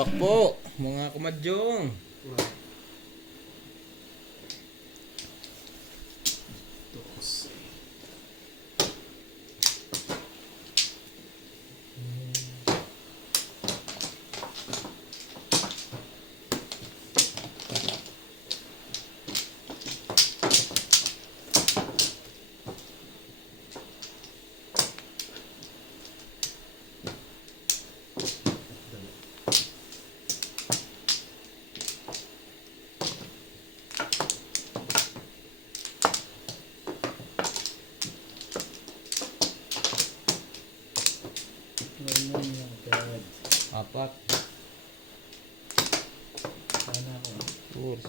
Back po, mga kumadyong. Apat. Sana ako. Purs.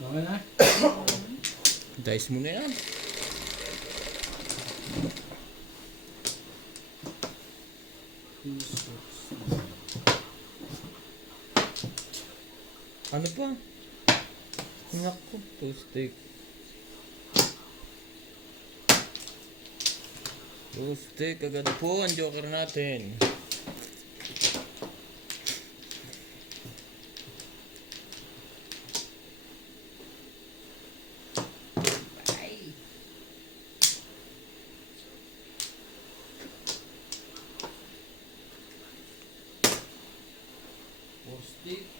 Okay na? Dice mo na yan. Ano pa? Naku, two stick. Two stick, agad po ang joker natin. Four stick.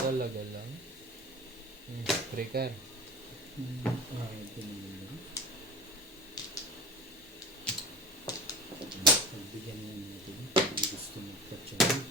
Talaga lang. Breaker. Ito naman yun. Pagbigyan nga natin. Hindi gusto magpa-charge.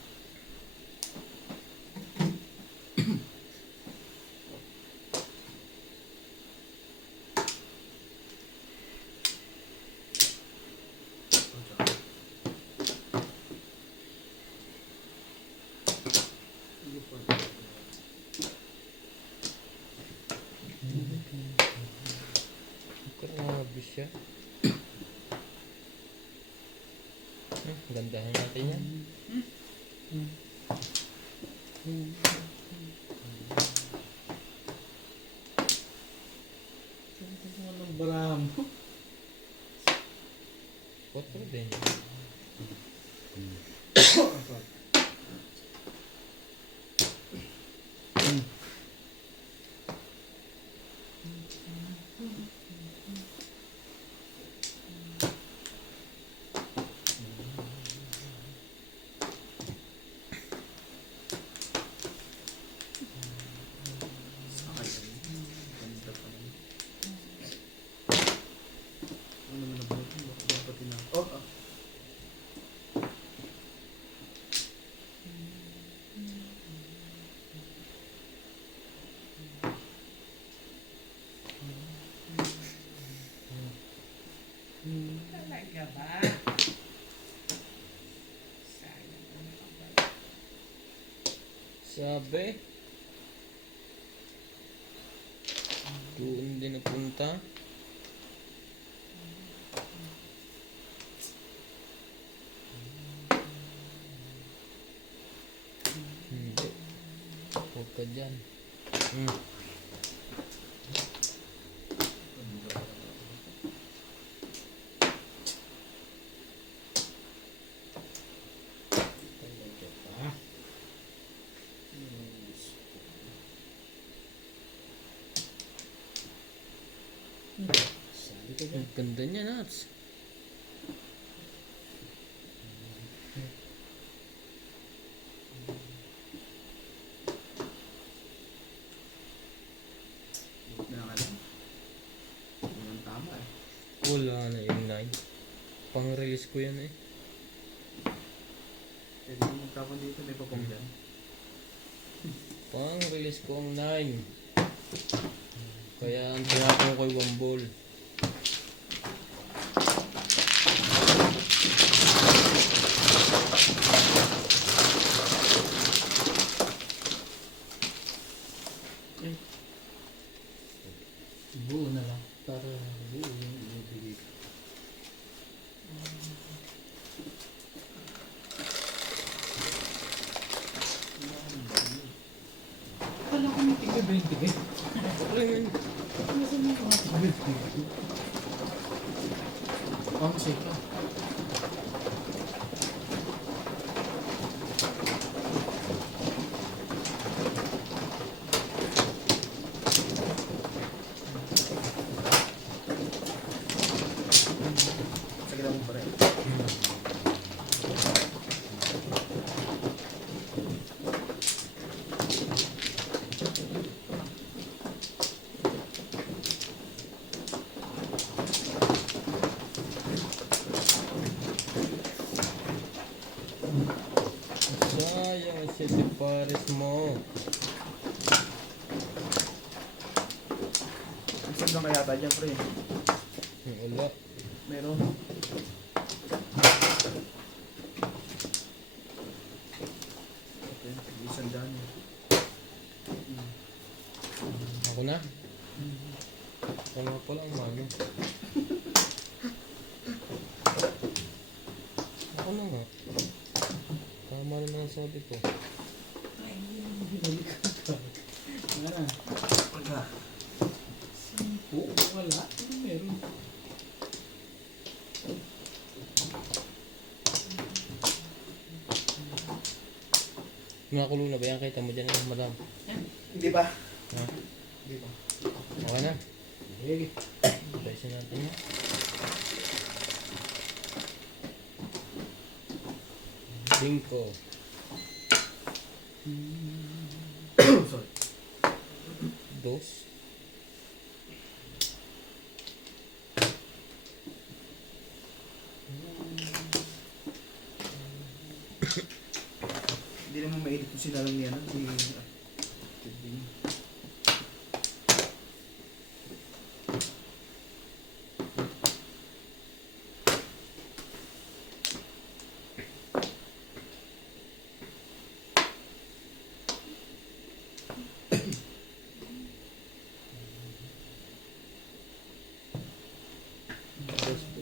Grabe siya. Gandahan natin yan. Anong barahan mo? Potro din. Talaga ba? Sayang naman ang bala. Sabi. Doon din napunta. Hindi. Huwag ka dyan. Sabi ko ba? Ang ganda niya, Nats. Tama eh. Wala na yung 9. Pang-release ko yan eh. Pwede mo magtapon dito, may papong dyan. Pang-release ko ang 9. Kaya ang tinapon ko ay 1 ball. Buo na lang. Para buo yung ibibigay ko. 20 eh. Ring. Nasaan yung mga 20? Ang sika. Sige lang mo pa rin. Sayang siya si Paris mo. Saan lang kaya tayo dyan, pre? Wala. Meron. Okay, isang daan. Ako na. Ako na pala ang mano. Ako na nga. Tama naman ang sabi ko. Nga na. Pagka. Sampo? Wala. Ano meron? Nakakulong na ba yan? Kita mo dyan madam. Hindi ba? Ha? Hindi ba? Okay na. Sige. Besin natin yan. Cinco. Sorry. Dos. Hindi naman mainit yung sinalang niya. Dos po.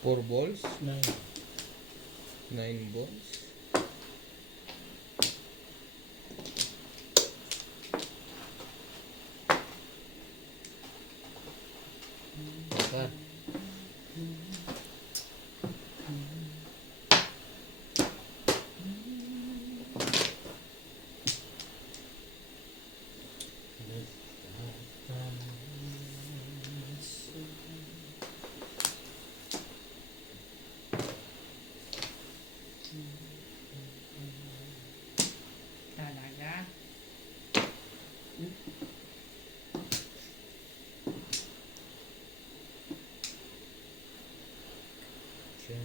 Four balls. 9 balls. Bakar. Talaga? Kasi,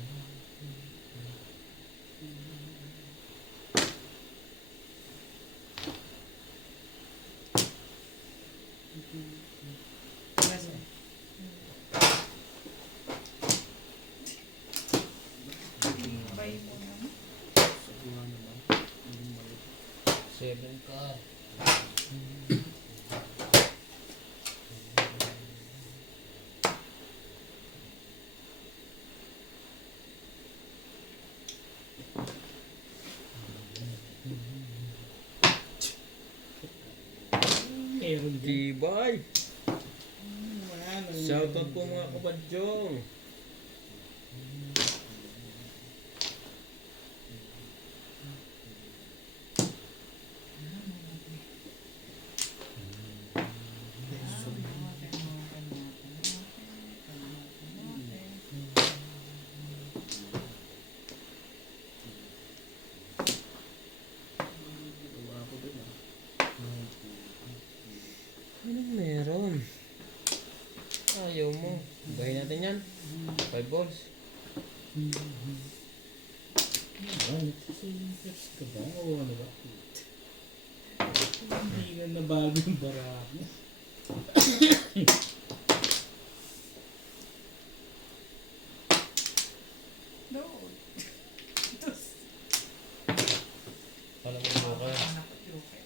bay mo naman. Seven ka. Meron din. Tibay. Ano, Shoutout po mga kabadyong. Anong meron? Ayaw mo. Bahin natin yan. 5 balls. Ano? Sinipas ka ba? O ano ba? Hindi na nabago yung barako. Doon. Dos. Alam mo ba ka? Anak ko, Joker.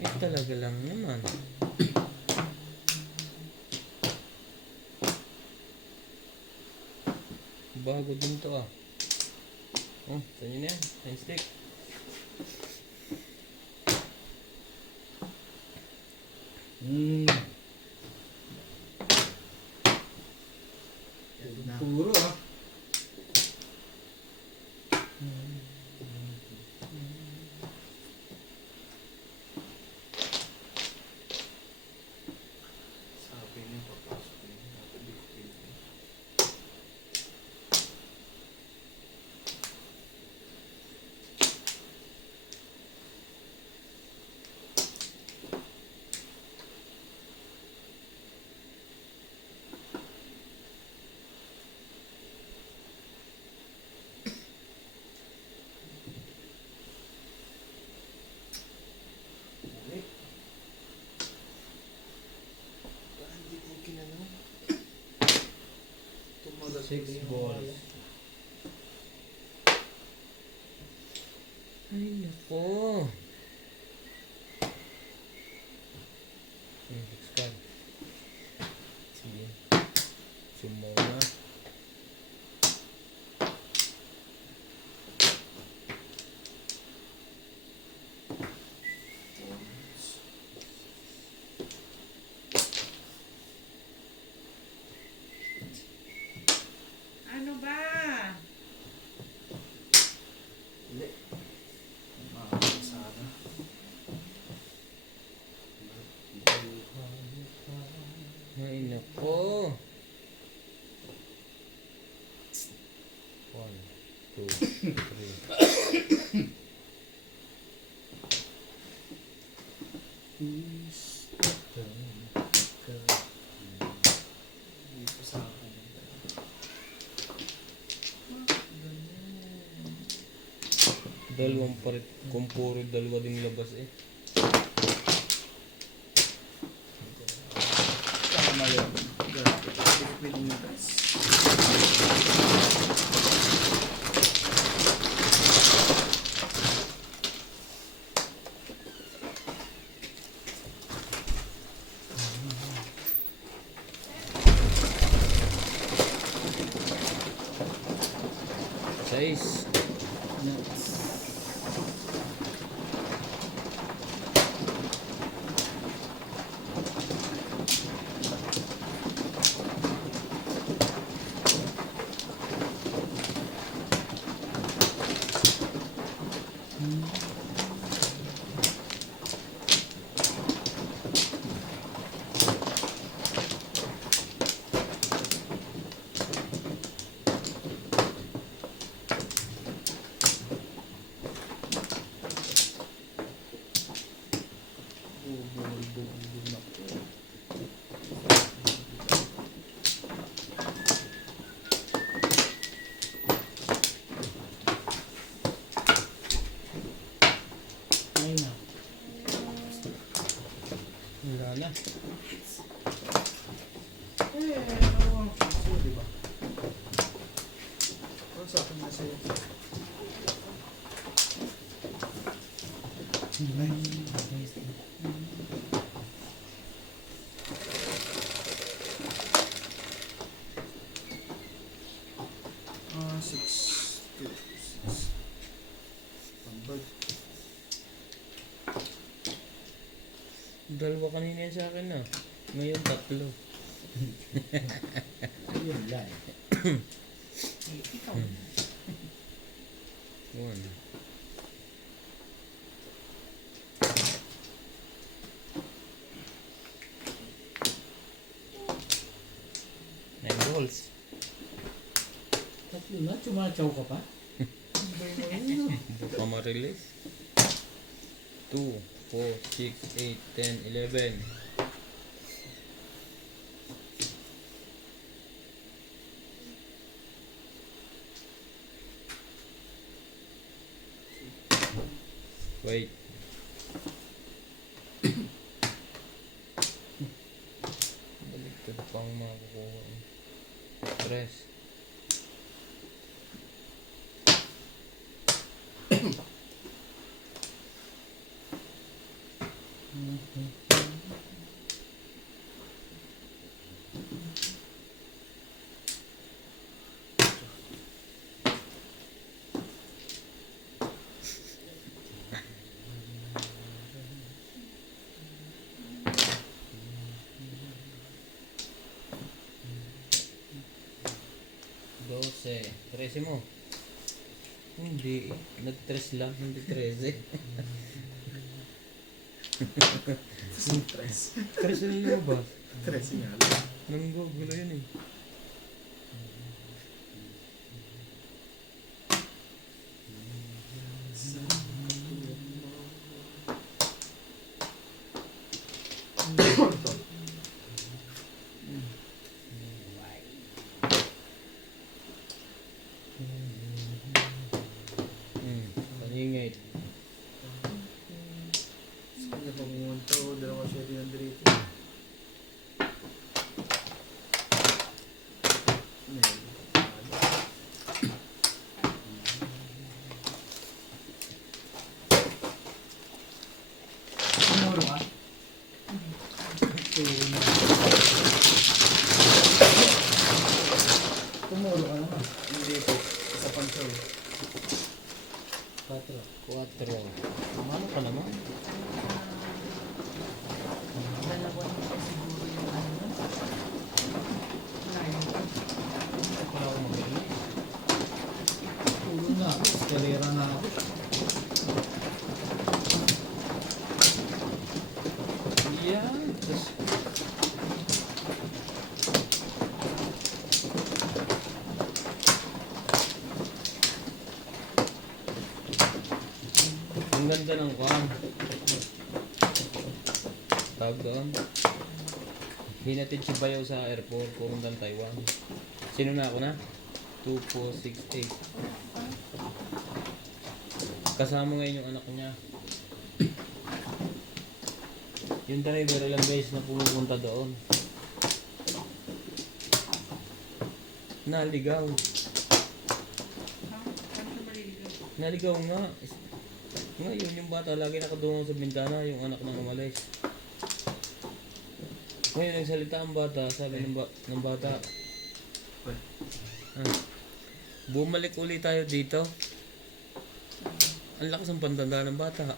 Eh talaga lang naman. Bago din to ah. Oh, saan yun yan? Hand stick. Puro ah. Sabi niya, papasok niya. Hindi ko pinili. Ulit. Parang hindi ko kinano. Tumagal Six tuloy yung balls. wala. Ay, nako. Six card. Sige. Sumo na. Ano ba? Hindi. Maaari sana. Ay, nako. 1, 2, 3. Hindi pa sa akin. Dalawang parit. Kung puro dalawa din labas eh. Tama yun. Pwede mo guys. Size. Ay na. Wala na. Ano ang puso, di ba? Ano sa akin na sa'yo? Six. Two. Six. Pambag. Dalawa kanina yan sa akin na. Ngayon tatlo. Yun lang. Eh, ikaw. 1. Nine balls. Tatlo na, chumachaw ka pa? Baka ma-release. 2, 4, 6, 8, 10, 11. Wait. Baligtad pang makukuha. Tres. Dose. 13 mo. Hindi. Nag-tres lang. Hindi 13. Tres. 13 lang ba? Tres nga lang. Nanggugulo yun eh. Paningit. Kanya pa pumunta o dalawa siya rin ang dirito. Tumuro ka? Tumuro ka naman. Hindi po. Isa pang show. 4. 4. Ano ka naman? Dalawa na siya siguro yung ano nun. Wala yun. Wala akong magaling. Ulo na ako. Eskalera na ako. Yeah. Tapos, ang ganda ng kwan. Tawag doon. Hinatid si Bayaw sa airport pumunta ng Taiwan. Sino na ako na? 2, 4, 6, 8. Kasama ngayon yung anak niya. Yung driver ilang beses na pumupunta doon. Naligaw. Ha? Paano siya maliligaw? Naligaw nga. Ngayon yung bata lagi nakadungaw sa bintana, yung anak na umalis. Ngayon nagsalita ang bata, sabi ng bata, bumalik ulit tayo dito. Ang lakas ng pantanda ng bata.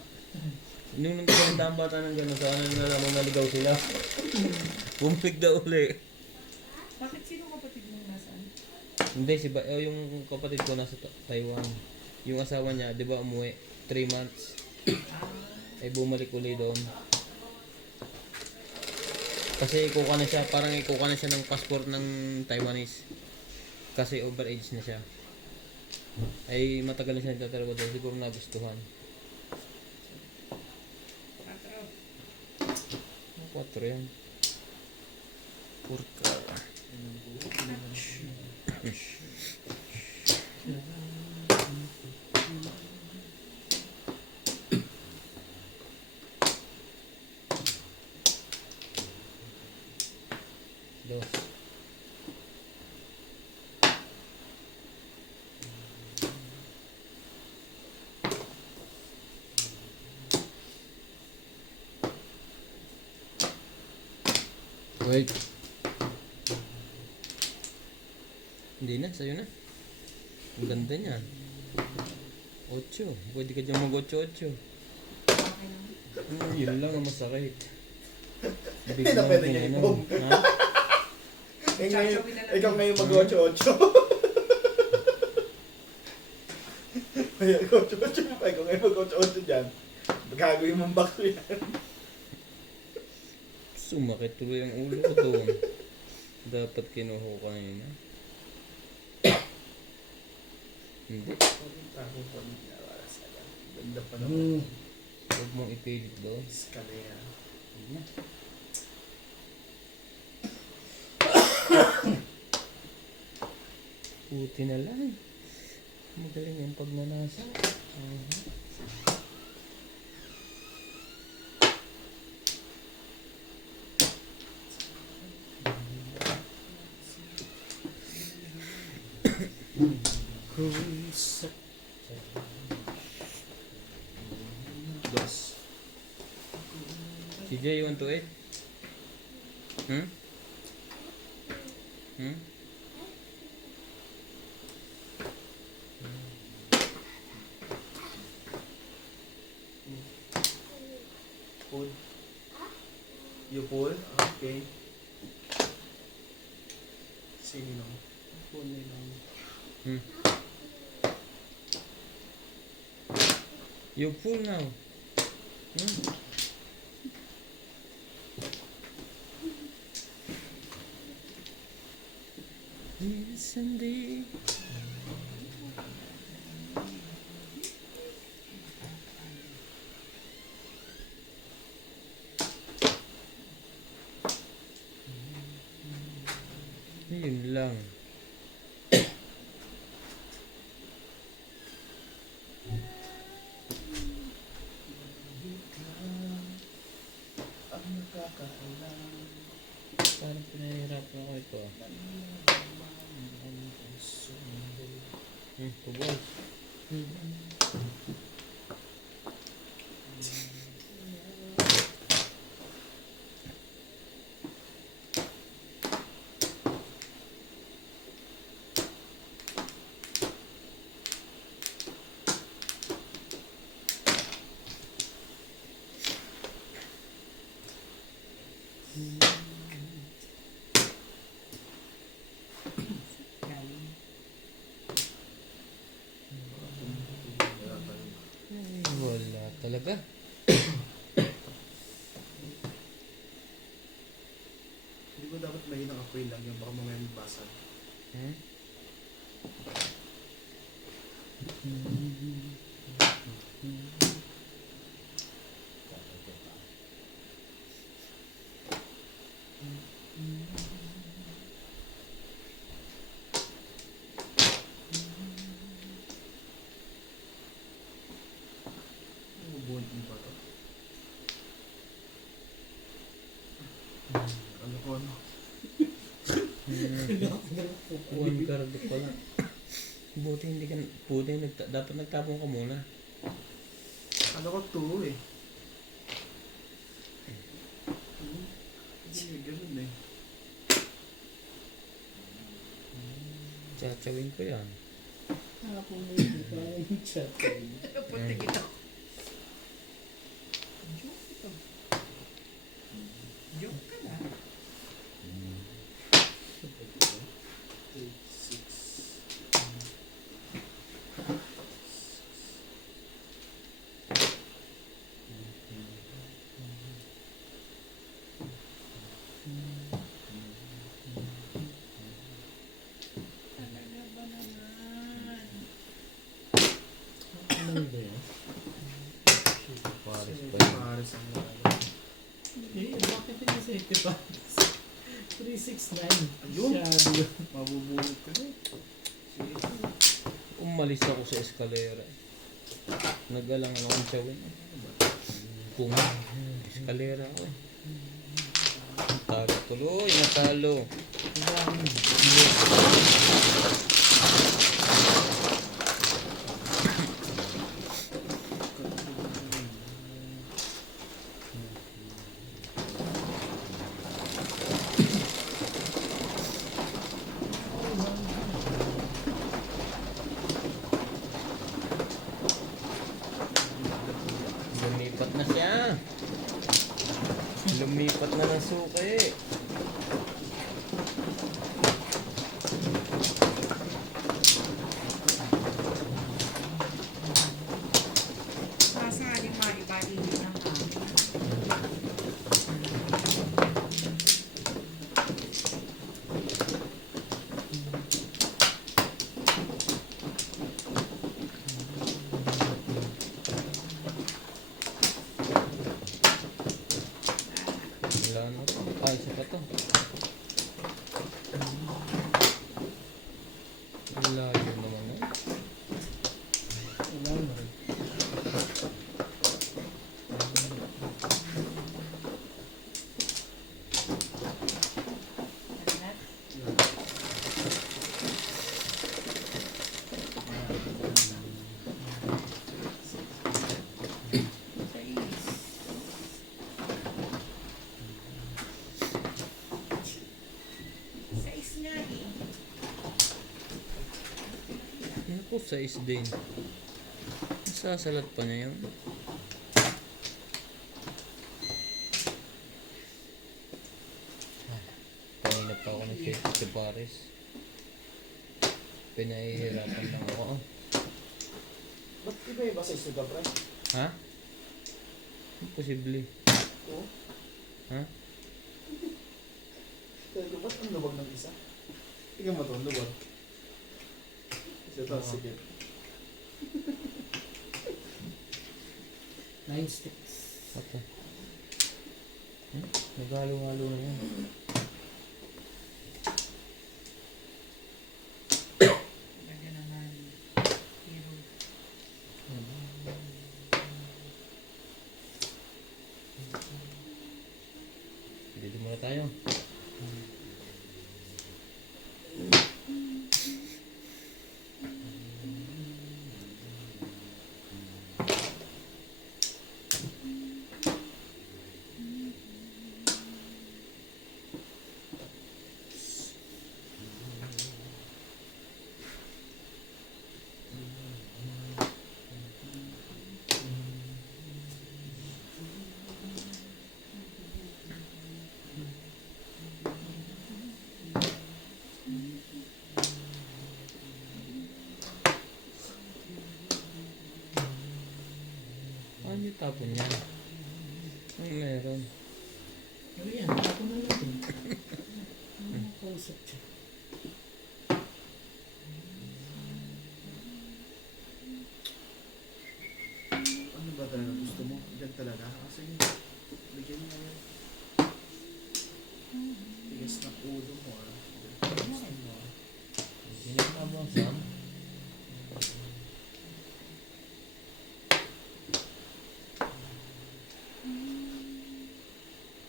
Nung nagsalita ang bata ng gano'n, sana nalaman naligaw sila. Bumalik daw uli. Bakit sino kapatid mo nasaan? Hindi, yung kapatid ko nasa Taiwan. Yung asawa niya, di ba umuwi? 3 months. Ay bumalik uli doon. Kasi ikuha na siya, parang ikuha na siya ng passport ng Taiwanese. Kasi overage na siya. Ay matagal na siya nagtatrabaho doon, siguro nagustuhan. 4 yan. Purka. Dos. Wait. Hindi na, sa'yo na. Ang ganda niyan. 8. Pwede ka dyan mag-8-8. Okay lang. Yun lang ang masakit. Hindi na pwede niya i-boom. Ha? Ikaw ngayon mag-8-8. Ay, 8-8 pa. Ikaw ngayon mag-8-8 dyan. Gagawin mong bakso yan. Sumakit tuloy ang ulo ko doon. Dapat kinuho ka yun, ha? Hindi. Ganda pa naman. Huwag mong ipilit doon. Escalera. Hindi na. Puti na lang. Magaling ang pagnanasa. Cruise. Dos. CJ, you want to eat? Hmm? Hmm? Pull. You pull? Okay. Sino lang? Pull lang. Hmm. You full now. Hmm? Yes, indeed. Yun lang. Ang nakakaalam. Parang pinahihirapan ako ito. Tubos. Wala talaga. Hindi ba dapat mahinang apoy lang yan? Baka mamaya magbasag. Hmm? Bubuhin mo ba ito? Ano ko ano? One card pala. Buti hindi ka, dapat nagtapon ka muna. Ano ko 2 eh. Hindi ganun eh. Tsatsawiin ko yan. Ako na hindi pa yung chat. Puti kita. Joke ka na. 6. Talaga ba naman? Ano ba yan? Paris pa Para yun. Pares ang lalo. Eh, bakit hindi sa 85? 369. Ayun. Masyado. Mabubulot ka na. Sige. Umalis ako sa eskalera. Nagalang ano ang tsawin. Kung eskalera ako eh. Talo tuloy, natalo. Lumipat na siya. Lumipat na ng suki. Naku, sa din. Sasalat pa niya yun. Kanina pa ako nag-Facebook sa Paris. Pinahihirapan lang ako. Ba't iba-iba sa isuga, pre? Ha? Imposible. Oo. Ha? Talaga, ba't ang luwag ng isa? Tingnan mo to, ang luwag. Isa to, sige. 9 sticks. Ito. Naghalo-halo na yan. Lagyan naman. Hero. Dito muna tayo. Ano yung tapon niya? Ang meron. Ano yan? Ako na natin. Ano kausap siya? Ano ba talaga gusto mo? Yan talaga. Kasi, bigyan mo yan. Tigas ng ulo mo, ah. Gusto mo, ah. Sinita mo ang Sam?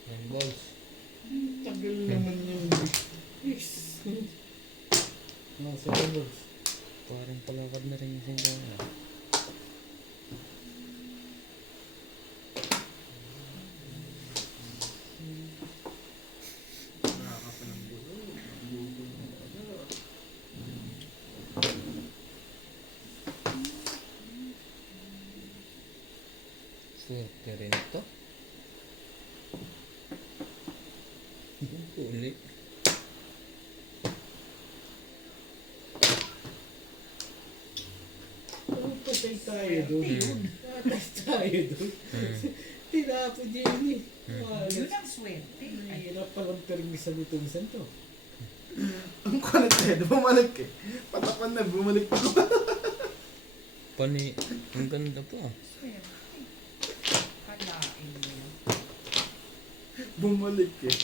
Yan balls. Tagal naman yung yes. Mga seconds. Parang palakad na rin yung singkawa. Nakakapalang gulo. Ang gulo mo, ano. Swerte rin ito. Huli. Oh, patay tayo doon. Patay tayo doon. Tinapon niya yun eh. Yun ang swerte. Ay, Hirap palang permisan nito minsan to. Ang kulit eh. Bumalik eh. Patapan na, bumalik pa. Pani, ang ganda pa. swerte. Kalain mo yan. Bumalik eh.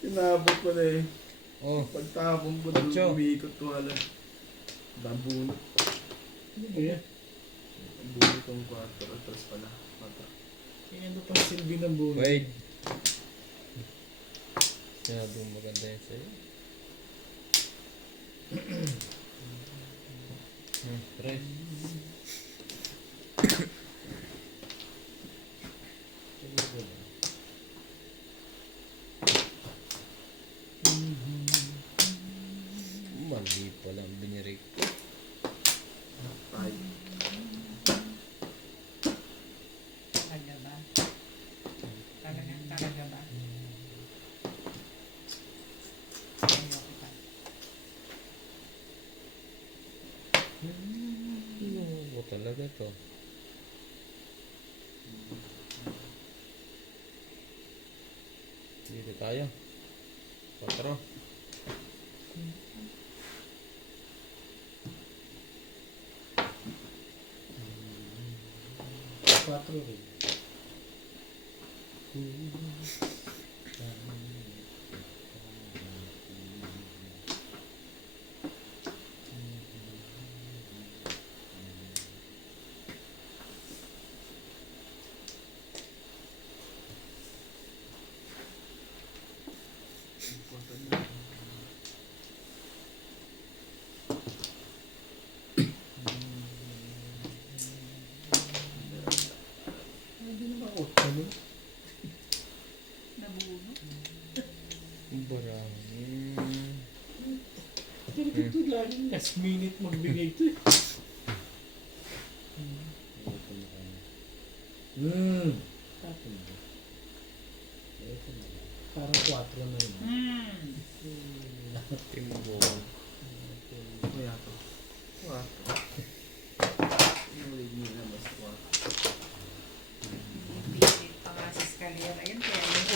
Sinabot ko na eh. Oh, Pagtapong ko Ocho. doon, umiikot ko hala. Dabunot. Ano ba yan? Bunot kong 4. Atras pala. 4. Kaya ano pang silbi ng buhay? wait. Sinabing maganda yan sa'yo. Tres. Mali pala ang binirik ko. 5. Talaga ba? Talaga ba? Ayoko pa. Ano ko talaga to? Dito tayo. 4. Quatro rin. Pwede naman otso, no? Nabunot. Barangin. Talaga Ito laging last minute magbigay ito eh. Tapos na. Parang 4 na yun. Timbo. Kuya to. Wato. Inulit niyo na mas wato. Bisit pa nga sa eskalera. Ayun, kaya yung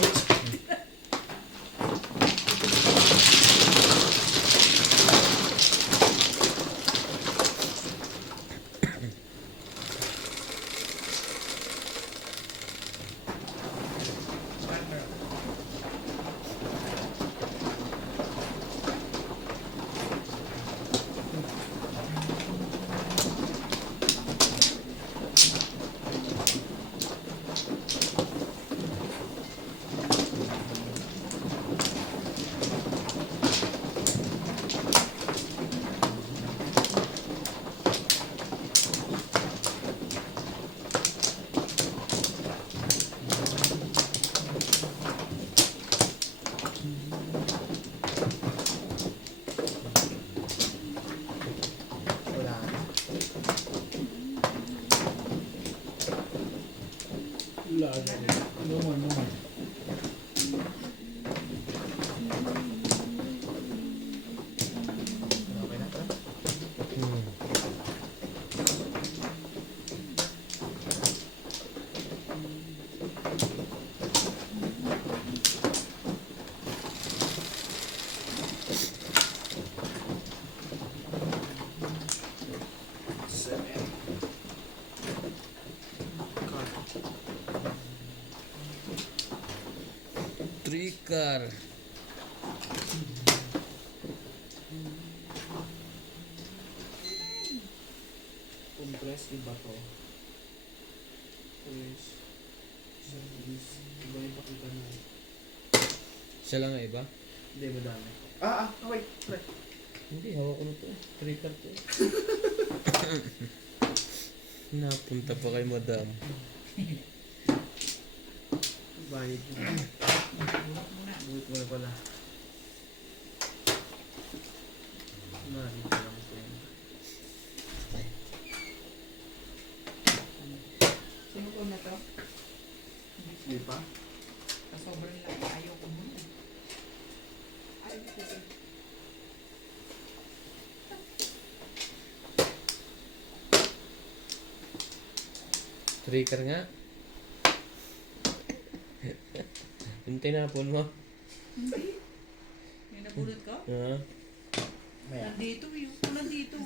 Wala na. Laga. Naman. Okay na to? Hmm. Seven. Trikar. Compress, iba to. Compress. Service. Iba yung pakita na. Siya lang nga iba? Hindi, madami. Wait. Pre. Hindi, hawak ko na to. Trikar to. Napunta pa kay madam. Bayad mo. Buit mo na pala. Mari pa lang ito yun. Sino ko na to? Hindi pa? Sobrang laki. Ayaw ko muna. Ayaw ko kasi. Trikar nga. Yung tinapon mo. Hindi. May nabulot ko? Ha? Maya. Nandito yung kulang dito.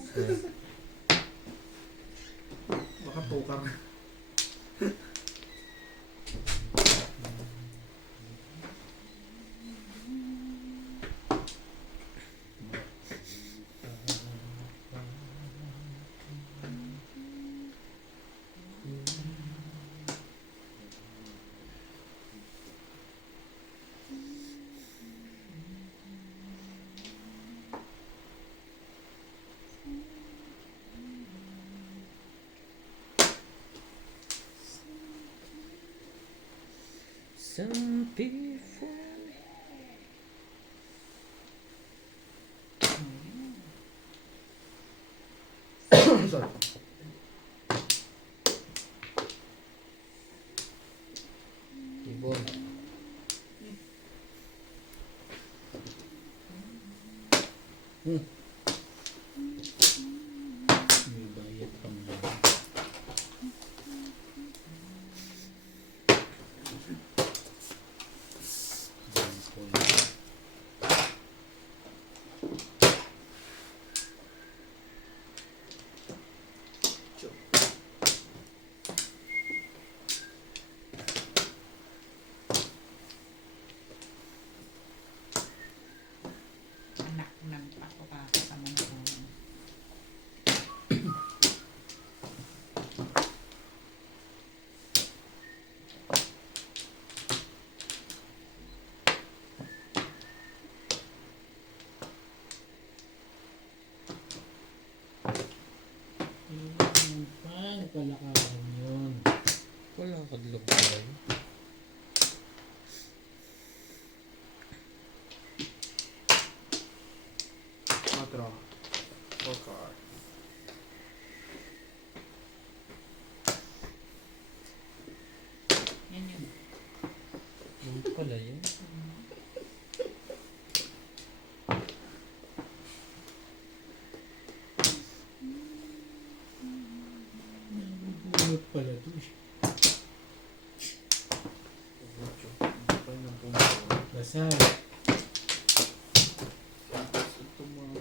Baka tukar. Some people. Sorry. Ibon. May bayad pang yan. Anak ng pakapakasama na ko. Paano palakaran yun? Wala kadlog tayo. Quatro. Dasal. Tumama.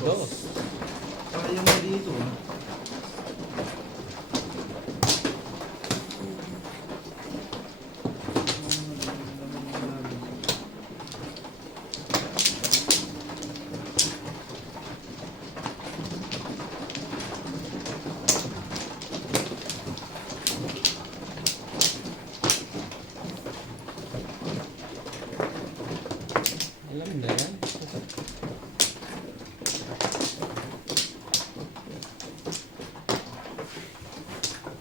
Dos. Kaya mo dito. Alam na yan.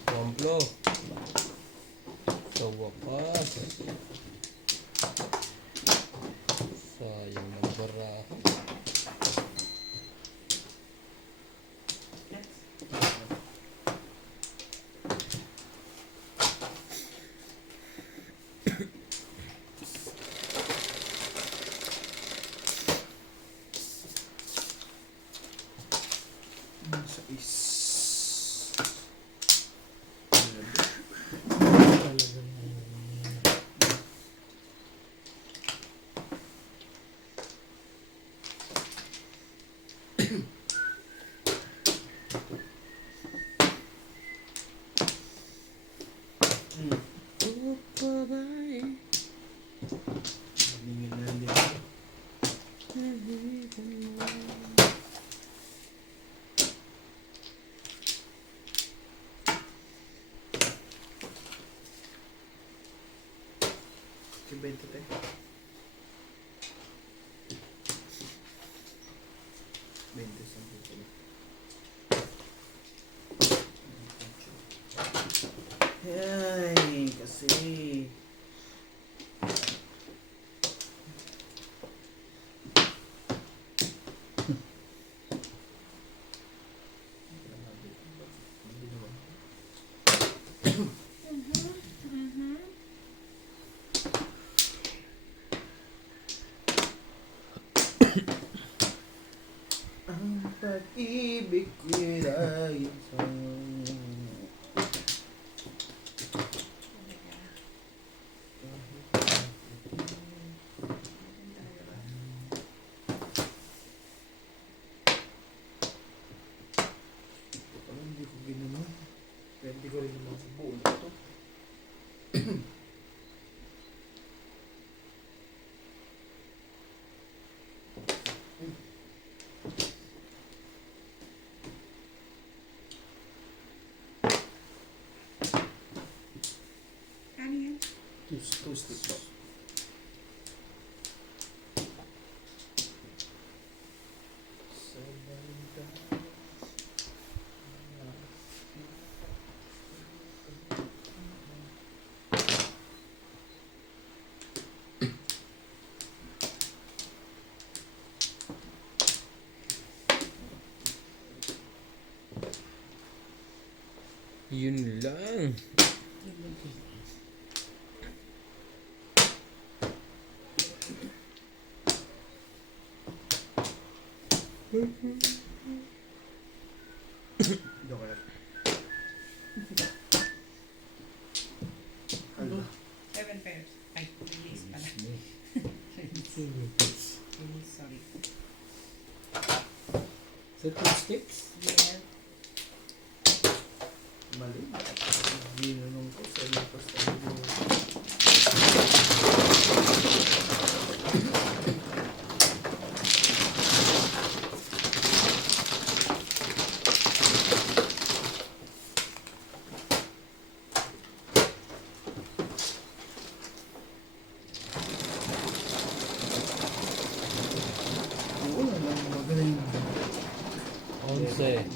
Wamplo. Sa wakas. Sayang nagbara. Sa is. Tingin na din. Kibenta tayo. 20 sampai pala. Ay, kasi. Ang pag-ibig ko'y dahil sa'yo. Parang hindi ko ginawa. Kaya hindi ko rin naman sa buo na ito. Ano yan? Two sticks. Yun lang. Joke lang. Ano? 7 pairs. Ay, release pala. Release, sorry. So, 2 sticks? Yeah. Mali. Ginanong ko sa lapas tayo. Oo naman, magaling. 11.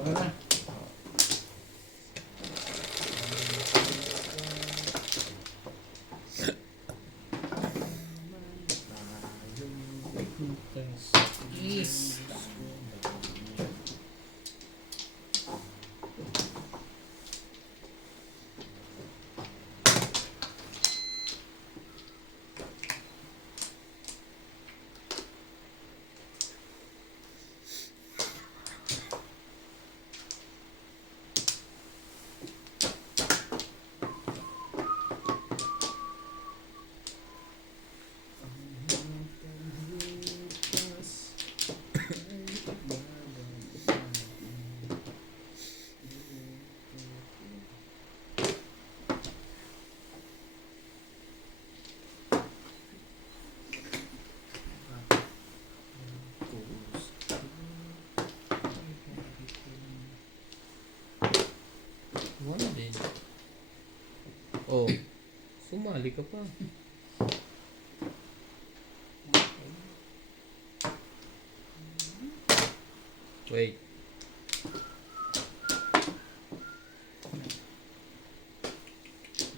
Okay na. Yes. One din. Oh, sumali ka pa. Wait.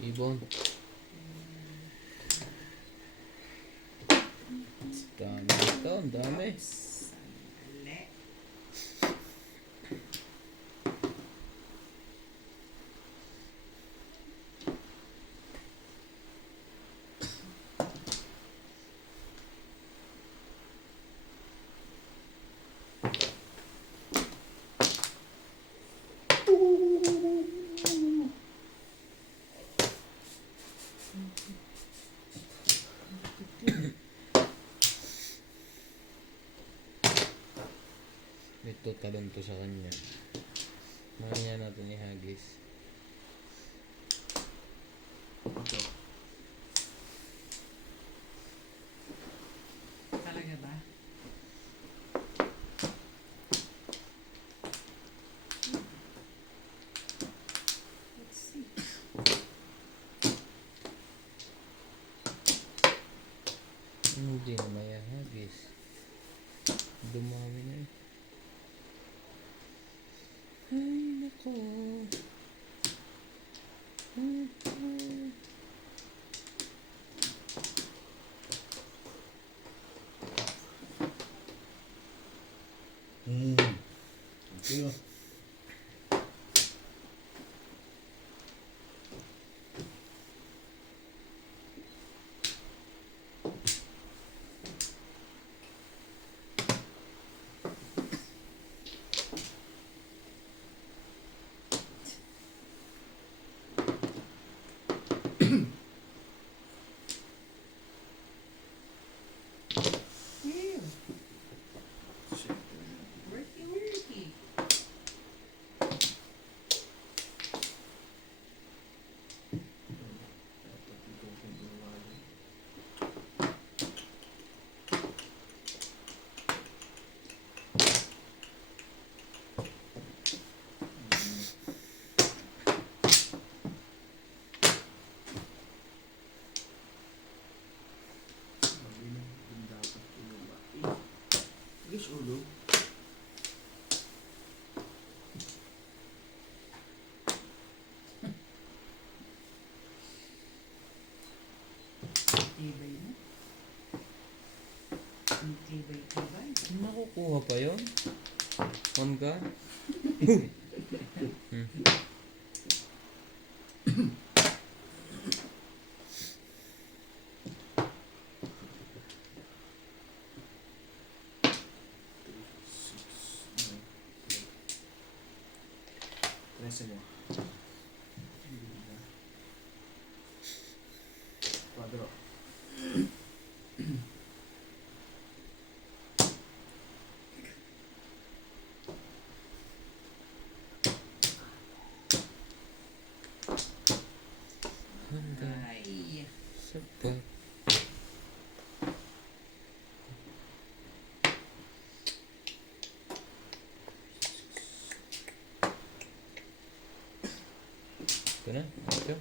Ibon. Dami ito, ang dami. Ito, talon to sa kanya. Mamaya natin ihagis. Talaga ba? Let's see. Hindi na may hagis. Dumami na eh. Ay, nako. Thank you. Here. Worky, worky. Guys, ulo. Tibay na. Ang tibay-tibay. Nakukuha pa yun? On ka? Trese mo. Quadro. Ay. Sapat. Ito na. Ito.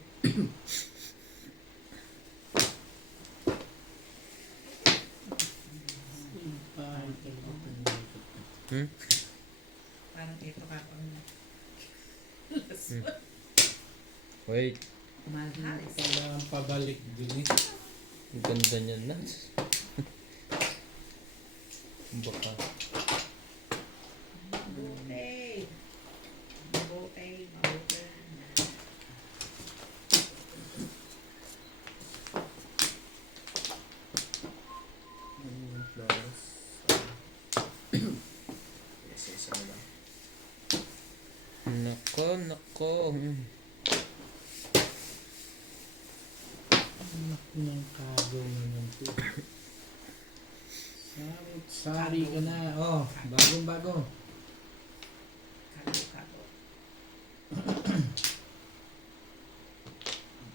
Parang ito ka pang Wait, mahal. Pala ang pabalik din eh. ang ganda niyan na. Baka. Mabuti. Mabuti. Mabuti. Flowers. Yes, isa na lang. Nako, nako. Anak ng kagaw naman to. Sari ka na. Oh, bagong bago. Kago-kago.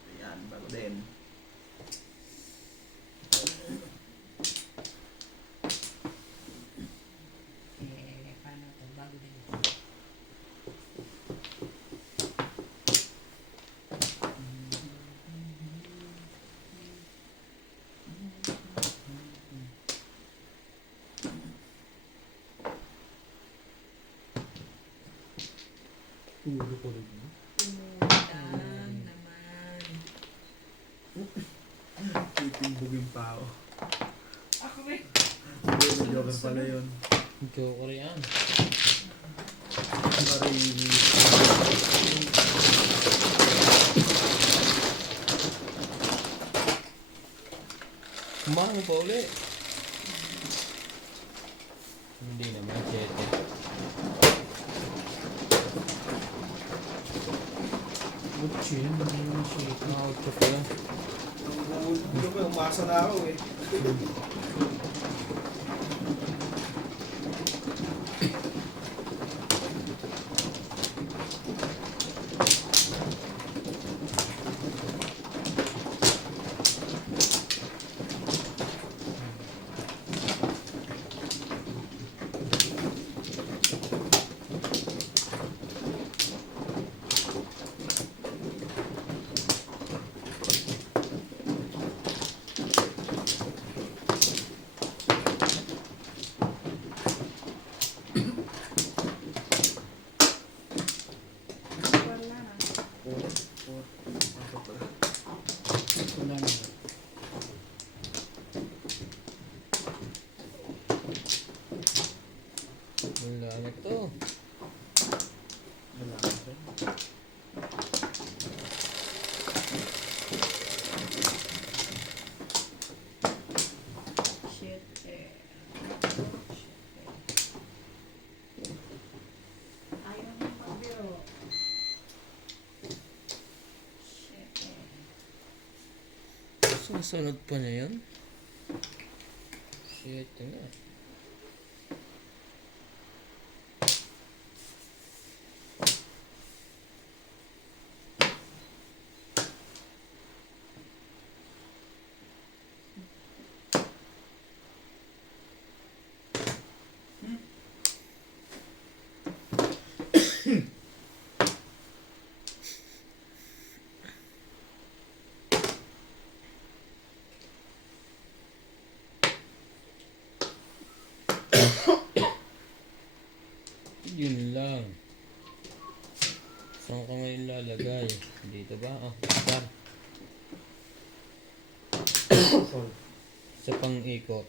Ayan, bago din. Paano ito? Bago din. Ulo ko rin. Udang naman. Titimbugin pa ako. Ako may Hindi, joker pala yun. Joker yan. Marinis. Kumain pa uli. Hindi naman, 7. Butchin, hindi mo siya. Out ko pala. Hindi ko umasa na ako eh. wala. Wala na. Wala na to. Wala ka rin. Shit eh. Ayaw niya pabiro. Shit eh. Susunod pa na yun? Shit nga. Yun lang. Saan ka ngayon lalagay? Dito ba? Oh, saan? Sa pang-ikot.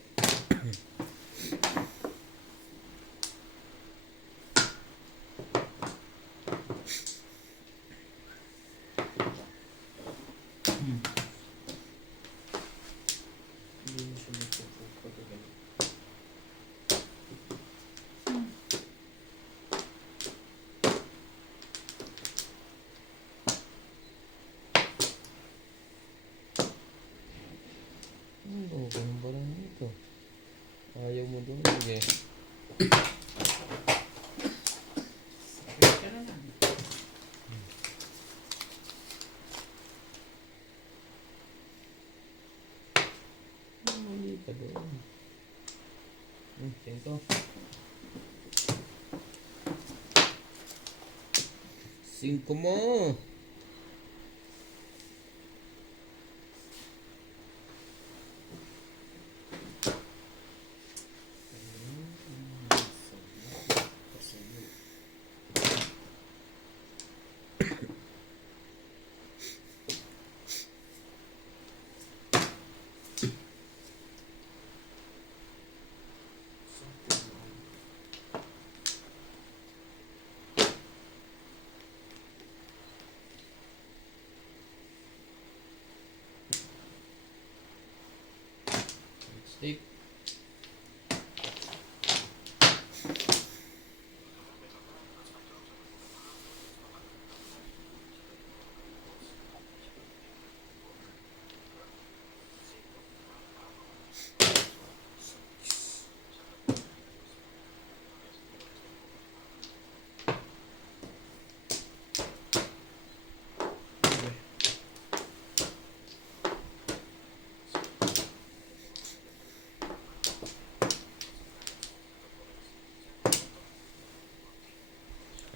Hindi mo siya nagpapagagal. Okay mo ba lang ito? Ayaw mo doon. Sige. Sakit ka na lang. Mali ka doon. Tingko. Singko mo. Stick.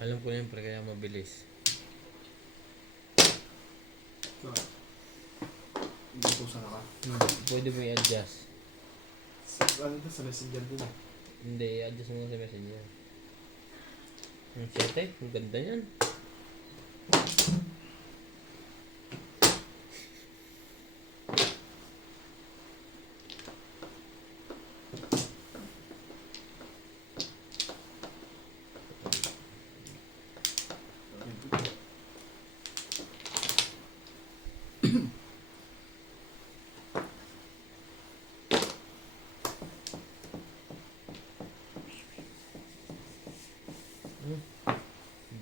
Alam ko na yun, pre, kaya mabilis. Hindi ko sana ka. Pwede mo i-adjust. Ano ito sa messenger din eh. Hindi, i-adjust mo sa messenger. Ang shit eh, ang ganda niyan.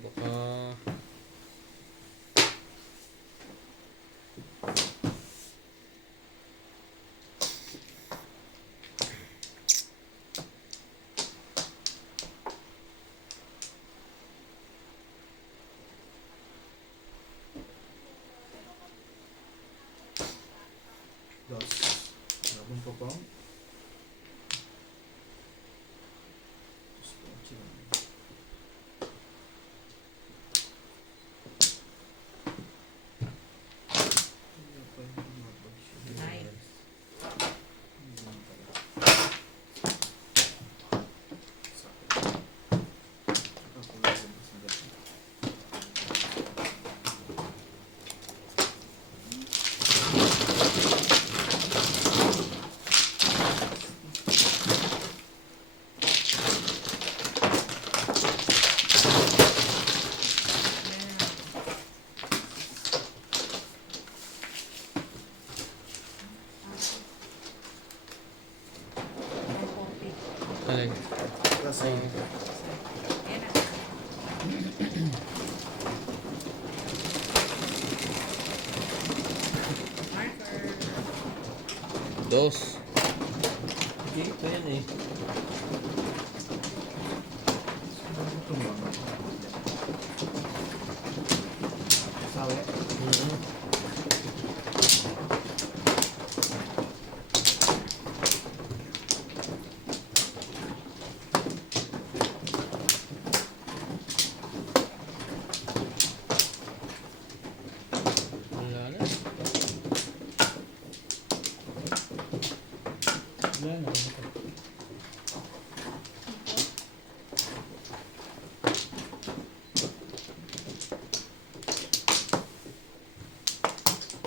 Baka... Dos. Labang pa pa. Ay. Alin? Plus Ay, Ayan na. Marker. dos. Hindi, ito yan eh. Sawi. Wala na. Wala na.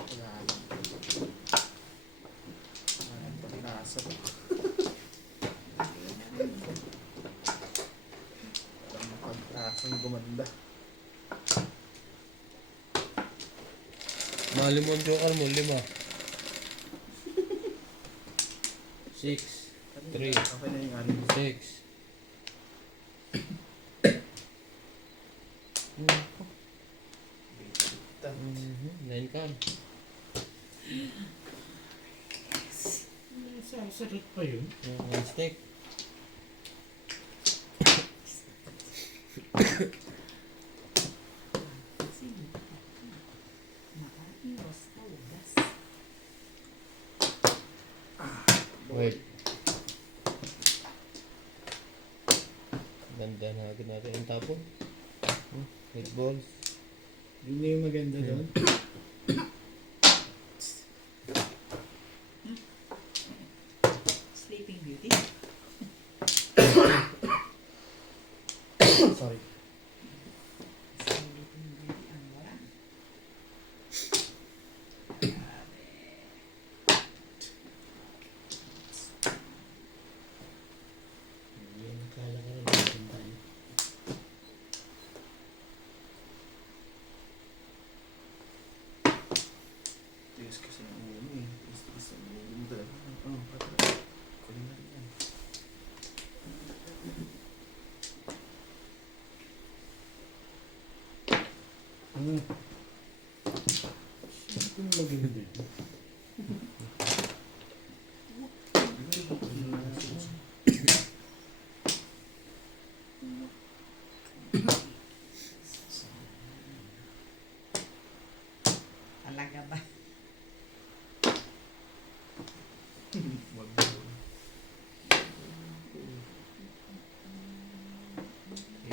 Wala na. Wala na pag-asa. Parang pag-asang gumanda. Mali mo ang joker mo, 5. 6. 3. Okay na yung anim. 6. Nine card. Sakit pa yun. One stick. Nakaiwas na ugas. Wait. Ganda na agad natin yung tapon. 8 balls. Yun na yung maganda doon. Sleeping Beauty. Sorry. Sleeping Beauty ang wala. Yan, kala ka rin natin tayo. Tigas kasi ng ulo mo eh. Tigas ng ulo mo talaga. Oo, patay. Hmm. Sino maganda? Talaga ba?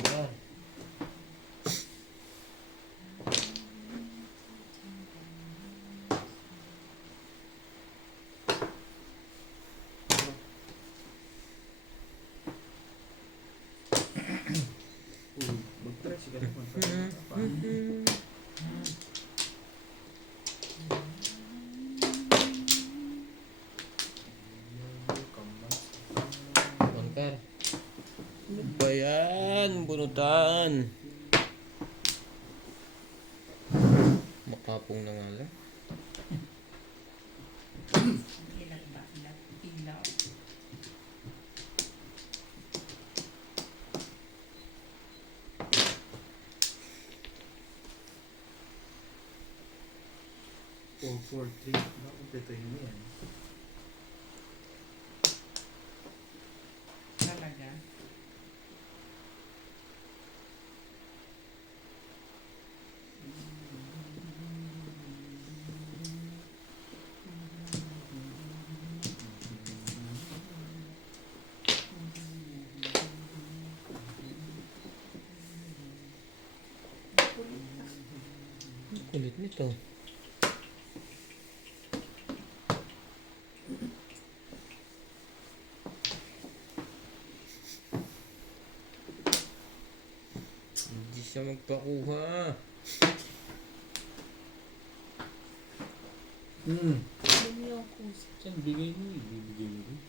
Yan. Mag-try siya ka. Mangkar. Ano ba yan? Bunutan. Makapong na nga lang. Ilan ba? Ilaw. Four, four, three. Nakumpletuhin mo yan. Talaga. Ang kulit nito. Hindi siya magpakuha. Hmm. Ano yung kusap dyan? Bigay mo, ibibigay mo rin.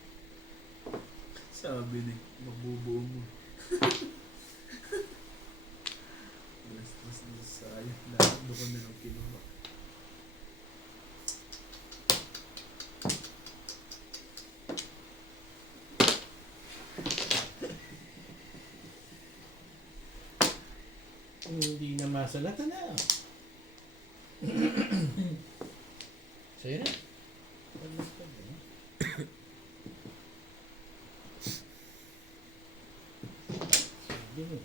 Sabi ni, mabubuo mo. Alas na sayang. Lahat doon na lang kinuha. Hindi na masalata na. Sa'yo na. Sige.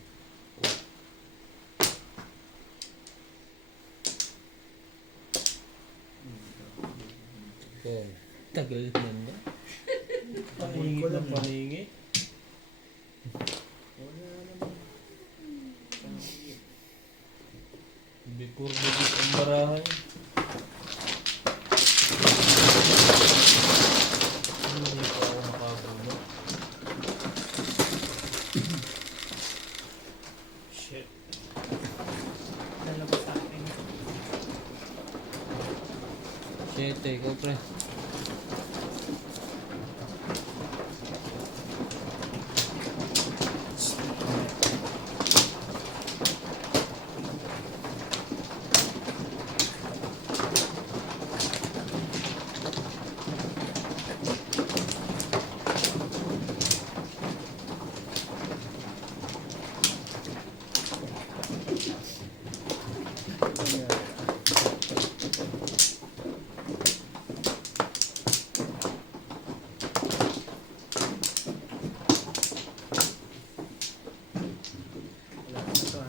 Oh, tagal naman niya. Pahingi na pahingi. Wala naman. Bikur-bukit ang barahan. Hindi pa ako makagulo. Shit. Dalawa sa akin. Shit, ikaw pre. Wala na to ha.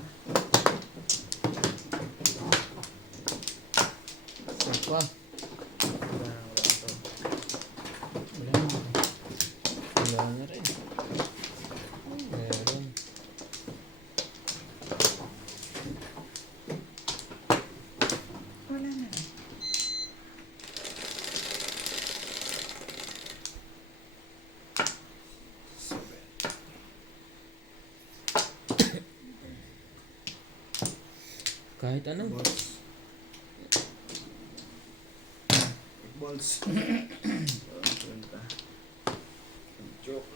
Saan pa? Wala to. Wala na. Wala na rin. Meron. Wala na. Kahit ano. Balls. Balls. Punta. Joke.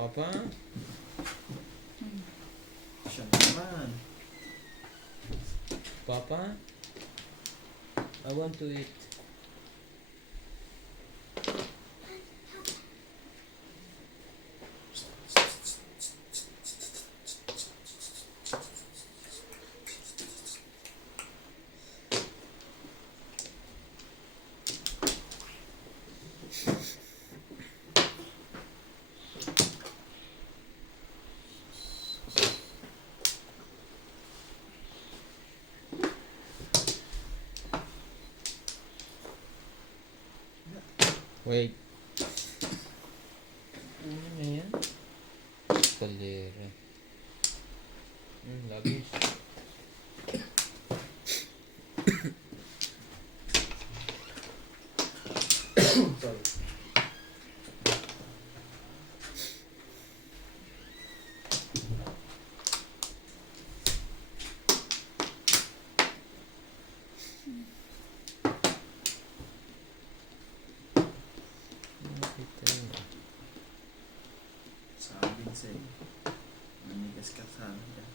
Papa? Siya naman. Papa? I want to eat. Wait. Ano na yan? Kalera. Labis. Sorry. Nakita yun. Sabi sa'yo. Manigas ka sana dyan.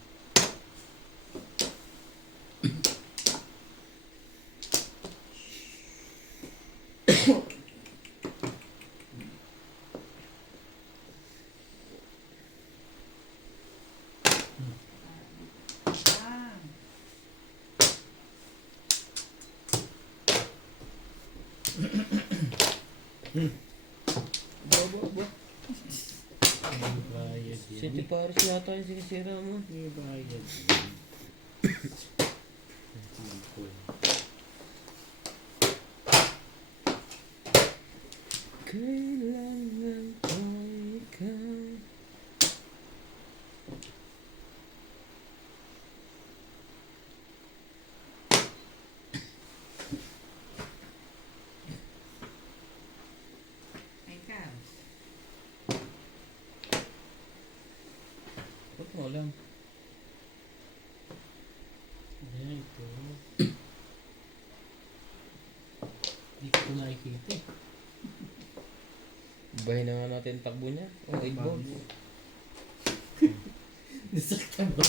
Ah. May bayad yan. City Paris yata yung sinisira mo. May bayad yan. Tungkol. Kailangan ko ikaw. Ikaw. Ba't mo alam? Yan ito. Hindi ko nakikita eh. Bahin na nga natin takbo niya. Oh, 8 balls. Nasaktan ba?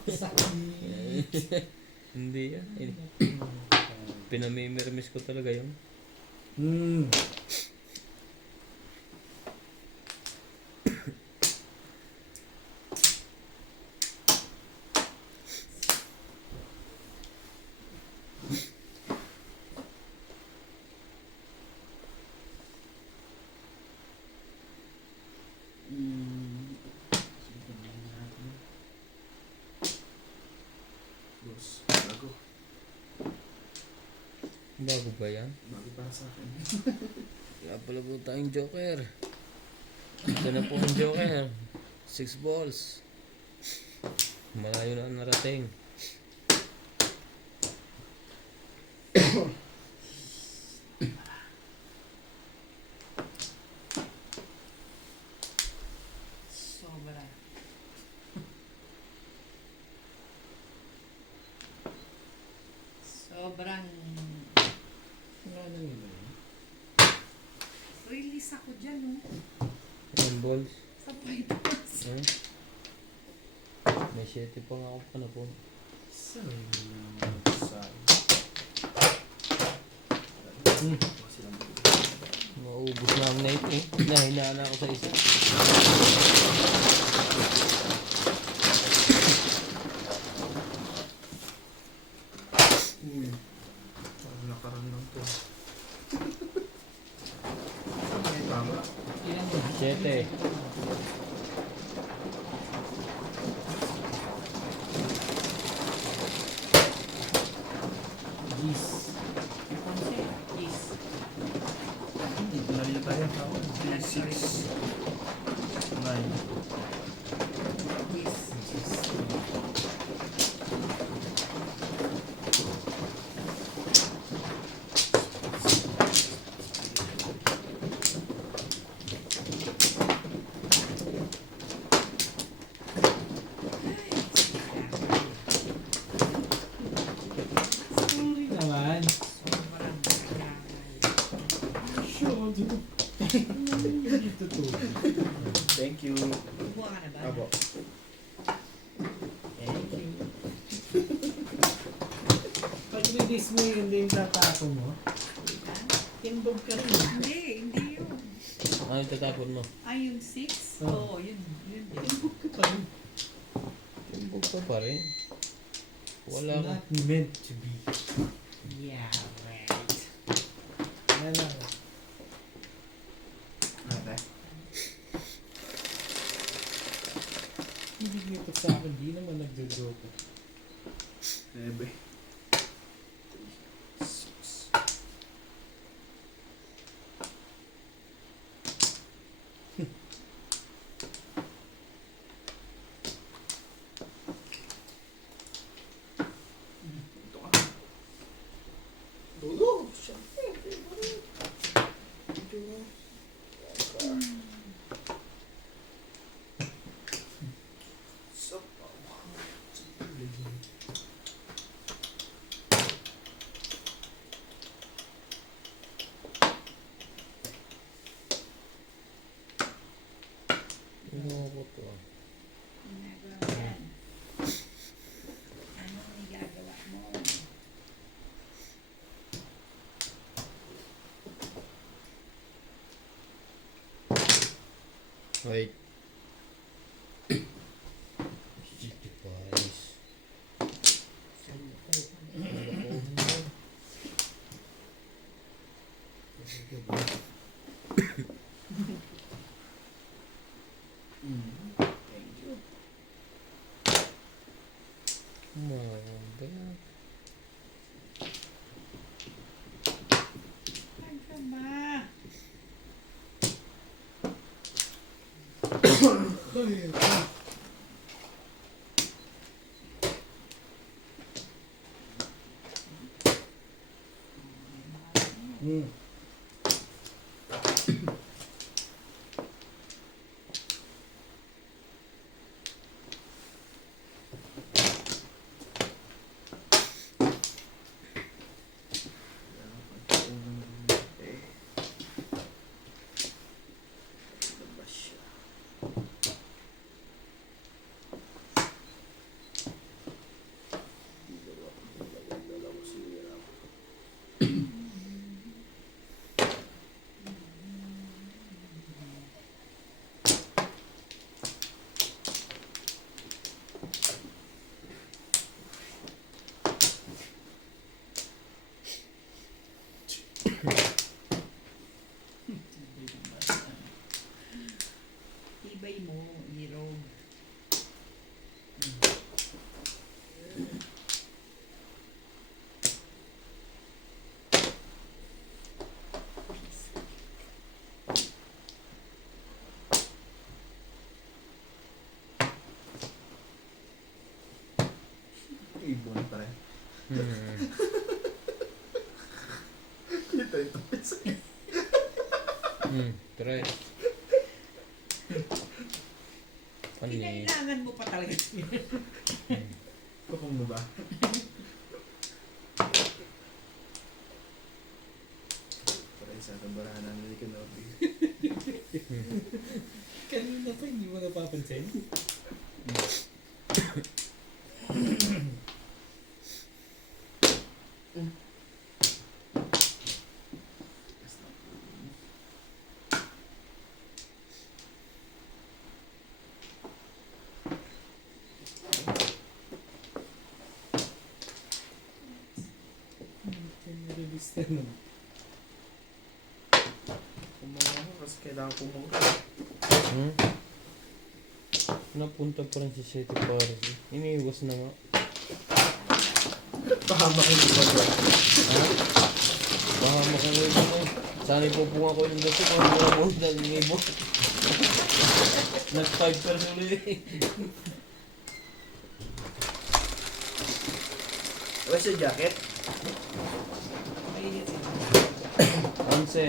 Pakisakit. Hindi yan. Pinamimirmis ko talaga yun. Hmm. Boss, bago. Bago ba yan? Bago para sa akin. Kaya pala po tayong joker. Ito na po ang joker. 6 balls. Malayo na ang narating. Sobra. Sobrang Wala na nila yun. release ako dyan, oh. Ilang balls? Sa Pythons. Hmm? May 7 pa nga ako pa na po. Saan yun? Sa... Hmm. Silang Maubos na ang night eh. Nahinaan ako sa isa. Uy. Parang nakaroon lang to. May tama. Ilan ba? 7. Gis. Ponce, yes. Hindi, nalila tayo. 6, 9. Yes. Sorry naman. Sobrang kailangan. Sure. Hindi totoo. Thank you. Kumuha ka na ba? Apo. Thank you. Pag release mo yun din tatako mo, Ha? timbog ka rin. Hindi yun. Ano yung tatapon mo? Ay, yung 6? Oh. Oo, yun din. Timbog ka pa rin. Timbog ka pa rin. Wala It's ka. not meant to be. Yeah, right. Yan lang. Ate. Hindi nito sa akin, di naman nagjo-joke. Nebe. Ito ka. Dulo. Siyempre. Medyo. So, Ano ko to? Ginagawa mo yan. Anong nagagawa mo? Wait. City Paris. thank you. Mabaya. Saan ka ba? Hmm. Tibay mo, hero. Ibon pa rin. Hmm. Kita ito. Try. Ano yun? Kailangan mo pa talaga. Kukong mo ba? Para sa kabarahan ng Likan Lobby. Kanina pa hindi mo napapansin? Release na nun. Kumawa ko kasi kailangan kumawa. Hmm? Napunta pa rin si City Paris. Iniiwas na nga. Pahamak yung iba ko. Ha? Baka makangay mo na. Sana ipupunga ko yung dasi kung hindi mo dahil ng ibo. Nag 5% ulit. Where's your jacket? Mainit sila. Anse.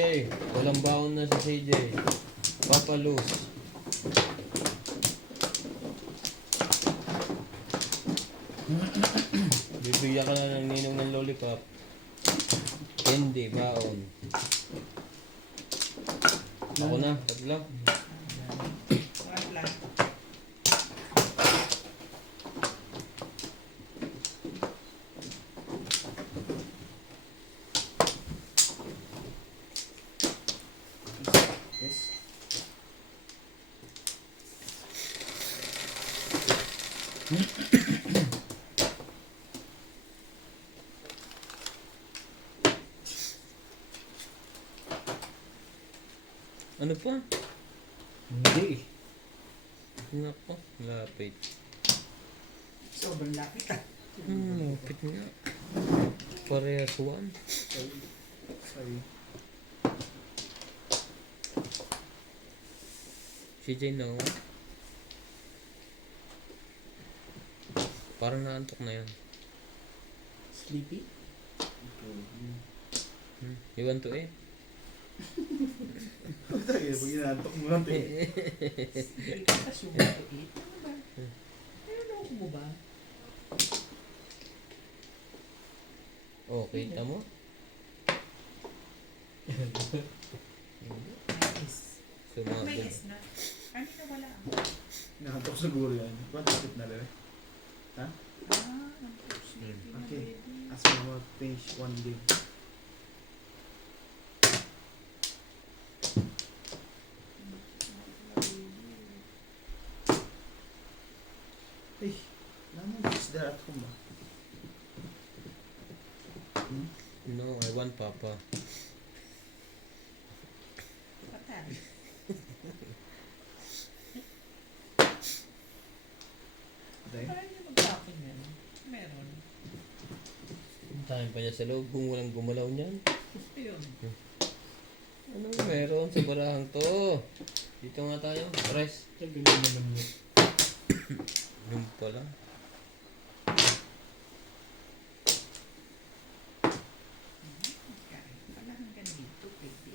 CJ. Walang baon na si CJ. Papa Luz. Bibigyan ka na ng ninong ng lollipop. Candy, baon. Ako na, tatlo. Wala. Yes. Ano pa? Hindi. Nako, lapit. Sobrang lapit ah. Lapit nga. Parehas one. Sorry. CJ no. Parang naantok na yan. Sleepy? You want to eat? Tayo, pag inaantok mo lang tayo. Hindi ka kasi yung to eat. Ano ba? Ano mo ba? Oh, kita mo? Nice. May Sumagot. is na. Ano na wala? Inaantok siguro yan. Ba't skip na rin? Ha? Ang sleepy na Okay. baby. As mama finish one game. Hey, naman is there at home ba? No, I want Papa. Patay. Okay. Parang yung mag-topping yan. Meron. Tayo pa niya sa loob kung walang gumalaw niyan. Ayun. Anong meron sa barahang to? Dito nga tayo. Press. Tagal naman yun. Yung pala. Kahit pala hanggang dito, baby.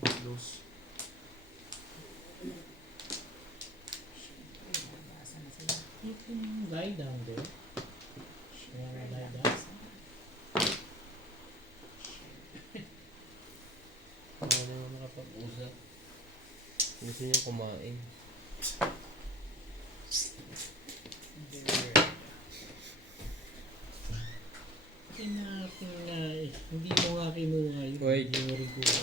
Close. Siyempre, nabasa na sila. You can lie down there. You wanna lie down? Ano naman makapag-usap? Gusto niya kumain. Hindi mo nga kinuha yun. Wait. Hindi mo rin kuha.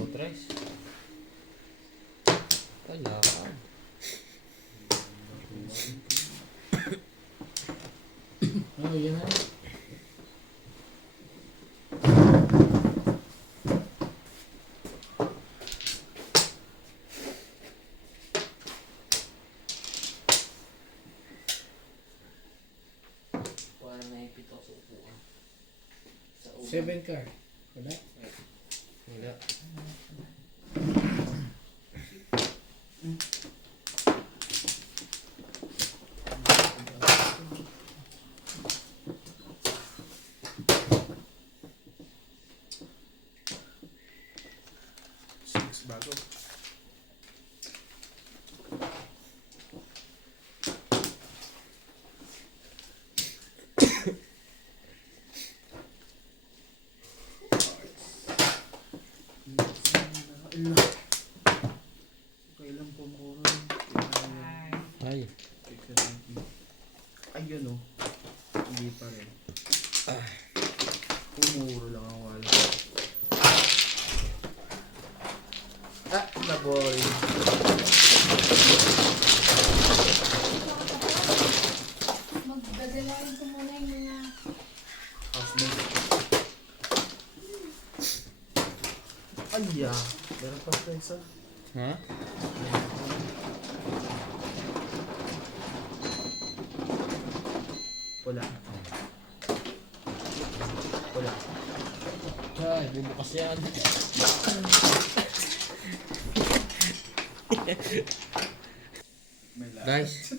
O, Tres. Wala ka. Oh, yan na. Parang naipit ako sa upuan. Sa 7 car. Wala? Wala. Six bago. Kailan po mo Ay. Ay. Ayun o. Hindi pa rin. Umuro lang ang wala. Ah, naboy. Magdadalain ko muna yung mga Housemate. Ay, meron pa sa isa. Ha? Wala. Wala. Ay, bubukas yan. May lahat. Guys.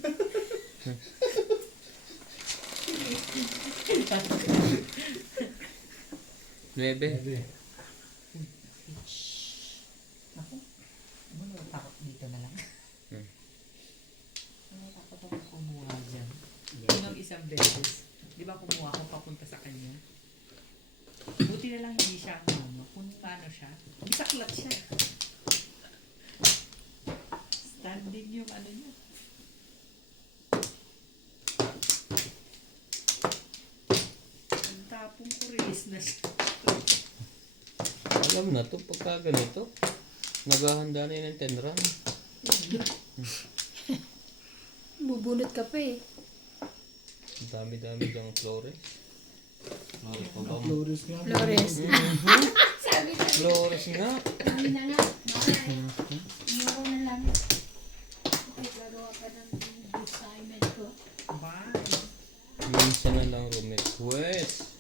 Nuebe. Naku, ano takot dito na lang. Hmm. Takot ako kumuha dyan. Unang isang beses, di ba kumuha ako papunta sa kanya? Buti na lang hindi siya ano, kung paano siya, bisaklat siya. Standing yung ano niya. Ang tapong ko, release na siya. Alam na to, pagka ganito, naghahanda na yun ng 10 run. Bubunot ka pa eh. Ang dami-dami dyang flores. Flores pa ba? Flores nga. Flores. Sabi ko, Flores nga. sabi na nga. Bakit? Muro na lang. Okay, gagawa ka ng assignment ko. Bye. Minsan na lang request.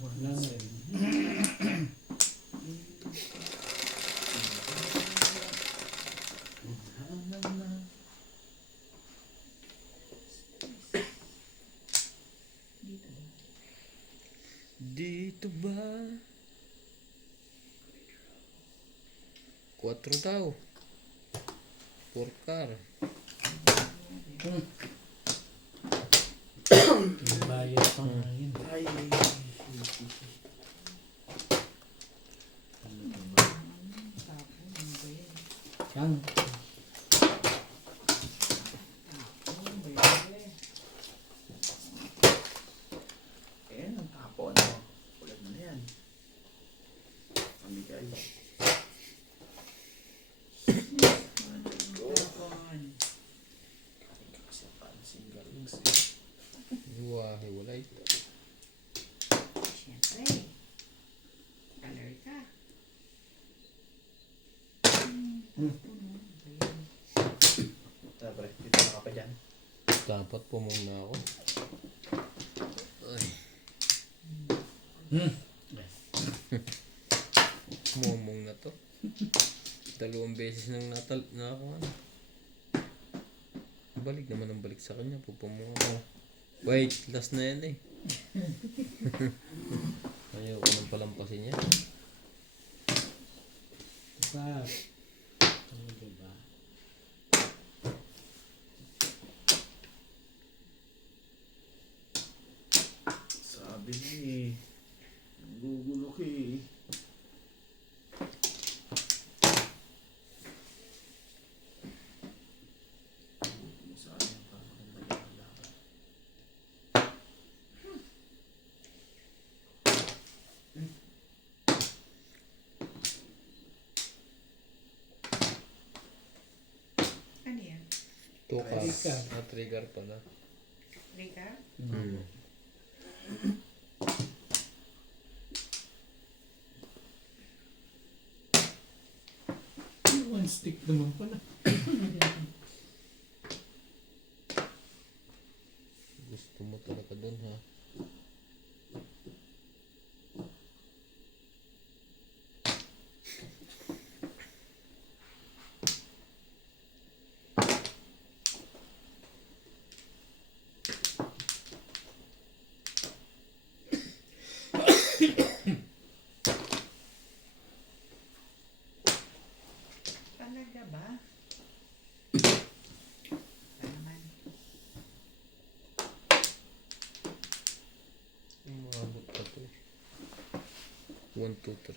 Wala nga rin. Dito. Dito ba? 4 daw. 4 car. Bayad pa nga yun. Ay. Tapon, ano ba yan? Saan? Tapon, baby. Ayan, ang tapon. Ulan na yan. Pamigay. Tapon. Kasi pansin galing Hiwa-hiwalay. Siyempre. Color ka. Tapon, oh. Ayan. Tabre, dito na ka pa dyan. Dapat pumuna ako. Ay, mumong na to. 2 beses nang nakakuha. Balik naman ang balik sa kanya. Pupumunga ako. Wait, last na yan eh. Ayaw ko nang palampasin niya. Pa. Ano ba? Sabi niya eh. Nagugulo ka eh. Sayang pa ang naglalakad. Ano yan? 2 cards. Trigger. Trigger pala. Rika? Hmm. One stick naman pala. Gusto mo talaga dun ha. Talaga ba? Ano naman? Umabot pa to. 1, 2, 3.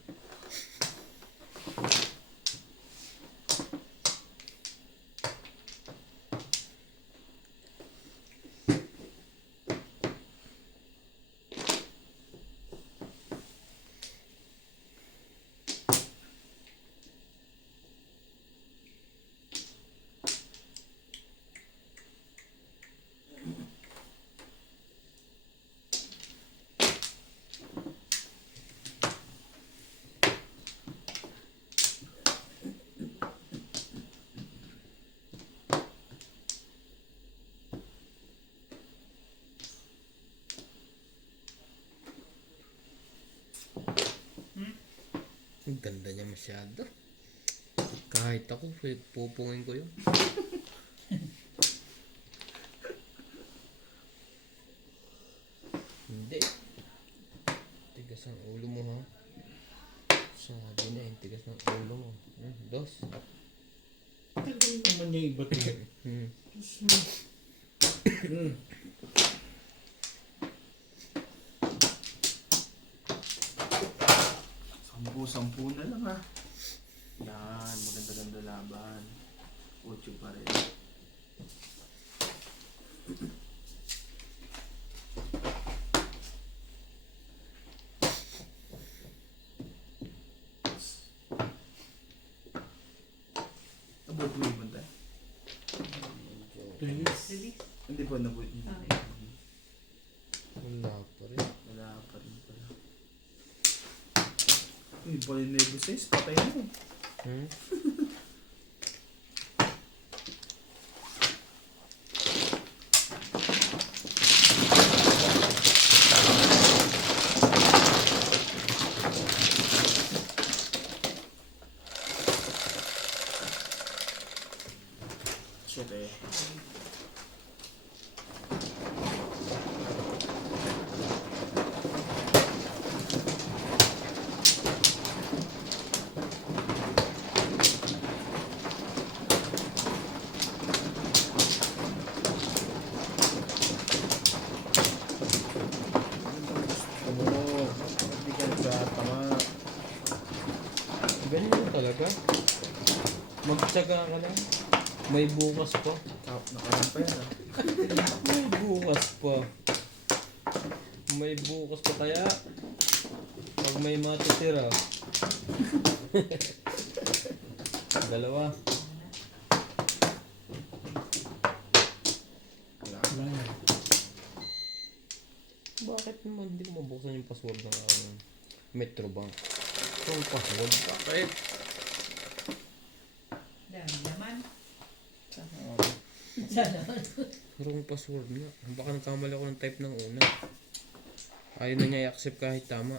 Ganda niya masyado. Kahit ako, pupungin ko yun. Hindi. Tigas ang ulo mo ha. Sabi na yung tigas ng ulo mo. Dos. Tagal naman niya iba to. Hmm. Sampu na lang ha. Yan, maganda-ganda laban. 8 pa rin. Nabuhat mo yung bantay? Release. Release. Hindi pa nabuhat niya. Okay. Wala pa rin. Wala pa rin pala. Hindi pala yung Nebo 6, patay mo. Hmm? Shit eh. Hindi ka nagtatama. Ganyan talaga. Magtsaga ka lang. May bukas pa. Nakaroon pa yan ah. May bukas pa. May bukas pa kaya. Pag may matitira. Dalawa. Wala. Wala na. Bakit naman hindi ko mabuksan yung password ng Metrobank? Yung password? Bakit? Dami naman. Wrong password na. Baka nagkamali ako ng type ng una. Ayaw na niya i-accept kahit tama.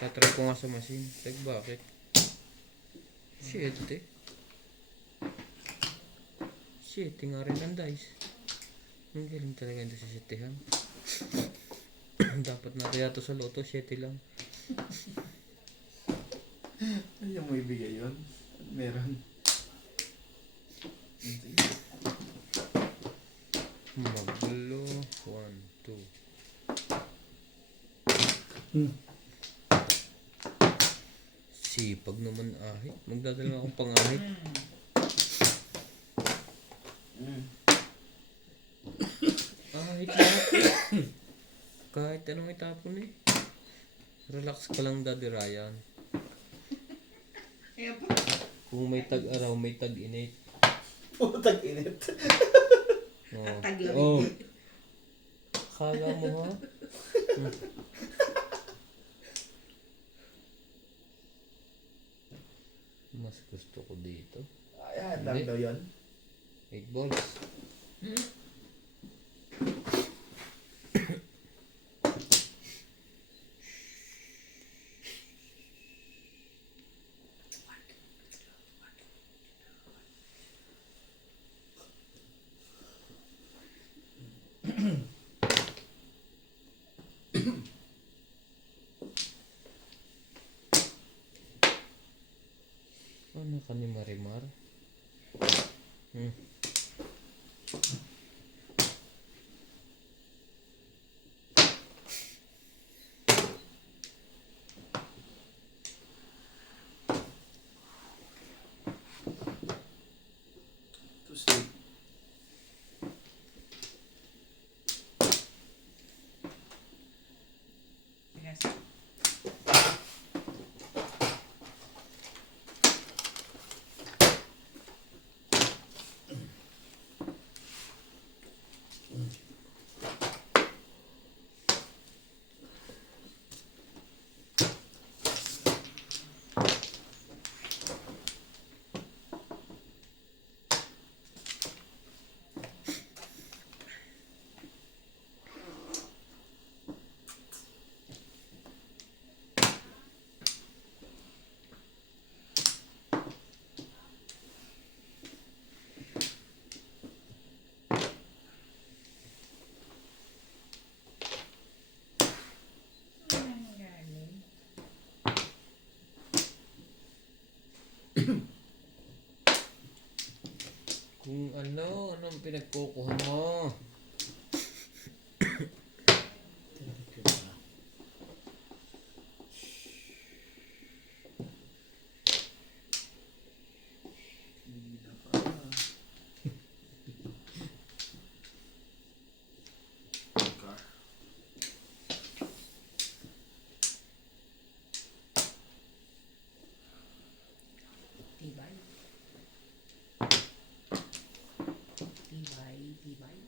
Tatry ko nga sa machine. Bakit? Shit eh. Shit nga rin ang dice. Ang galing talaga ito sa sitihan. Dapat natin yato sa loto, 7 lang. Ayaw mo ibigay yun? Meron. Maglo. 1, 2. Sipag naman ahit. Magdadala akong pangahit. Ahit lahat. Kahit anong itapon eh. Relax ka lang, Daddy Ryan. Kaya pa. Kung may tag-araw, may tag-init. Putang init. Oh. Taglamig. Oh. Kala mo ha? Mas gusto ko dito. Ayan, lang daw yun. 8 balls. Ano ka ni Marimar? Kung ano, anong pinagkukuha mo? Hila pa. Car. Tibay. Tibay, tibay.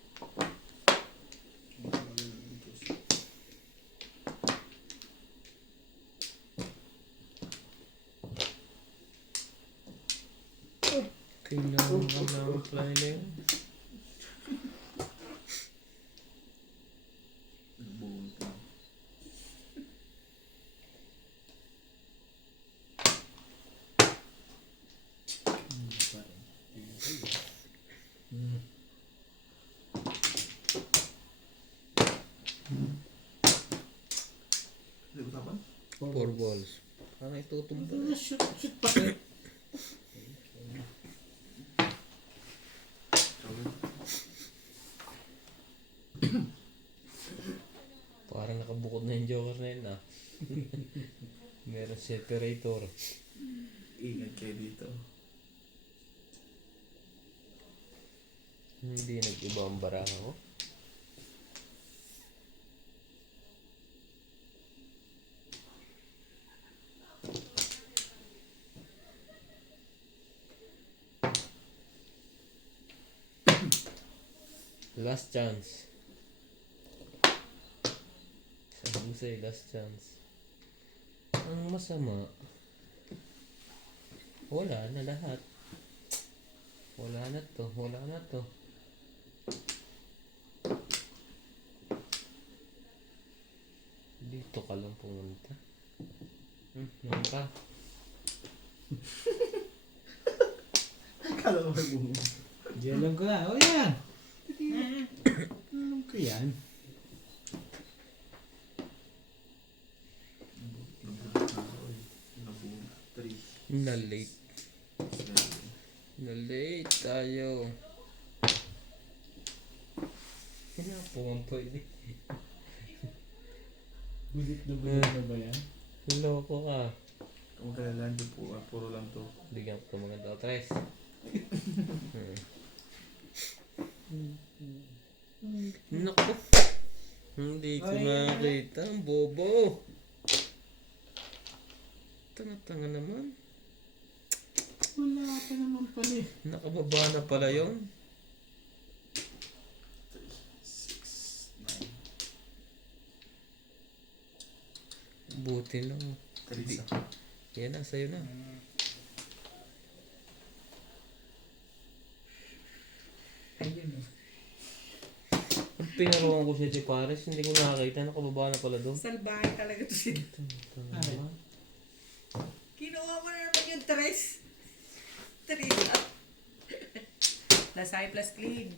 Tingnan mo ang fly na yun. Nabuhol pa. Hindi ko tapan? 4 balls. Parang itutumba. Shoot pa rin. Tawag. Parang nakabukod na yung joker na yun ah. Meron separator. Ingat kayo dito. Hindi nag-iba ang baraha ko. Last chance. Sabi ko sa'yo, last chance. Ang masama, wala na lahat. Wala na to, wala na to. Dito ka lang pumunta. Naman pa. Kala mo mo. Di alam ko na. O yan. Alam ko yan. Nabuhol na ako eh. Nabuhol. 3. Na-late. Na-late tayo. Pinapuan pa yun. Bulit na ba yan? Loko ka. Kung kailangan di po, puro lang to. Bigyan ko maganda o tres. Naku. Hindi ko nakita. Ang bobo. Tanga-tanga naman. Wala pa naman pala eh. Nakababa na pala yun. 6, 9. Buti lang. 3 isa. Yan na, sa'yo na. Ayun o. Pag pinaruan ko siya si Paris, hindi ko nakakita. Nakababa na pala doon. Salbahe talaga to sila. Ano? Kinuha mo na naman yung tres. Tres up. Plus high plus clean.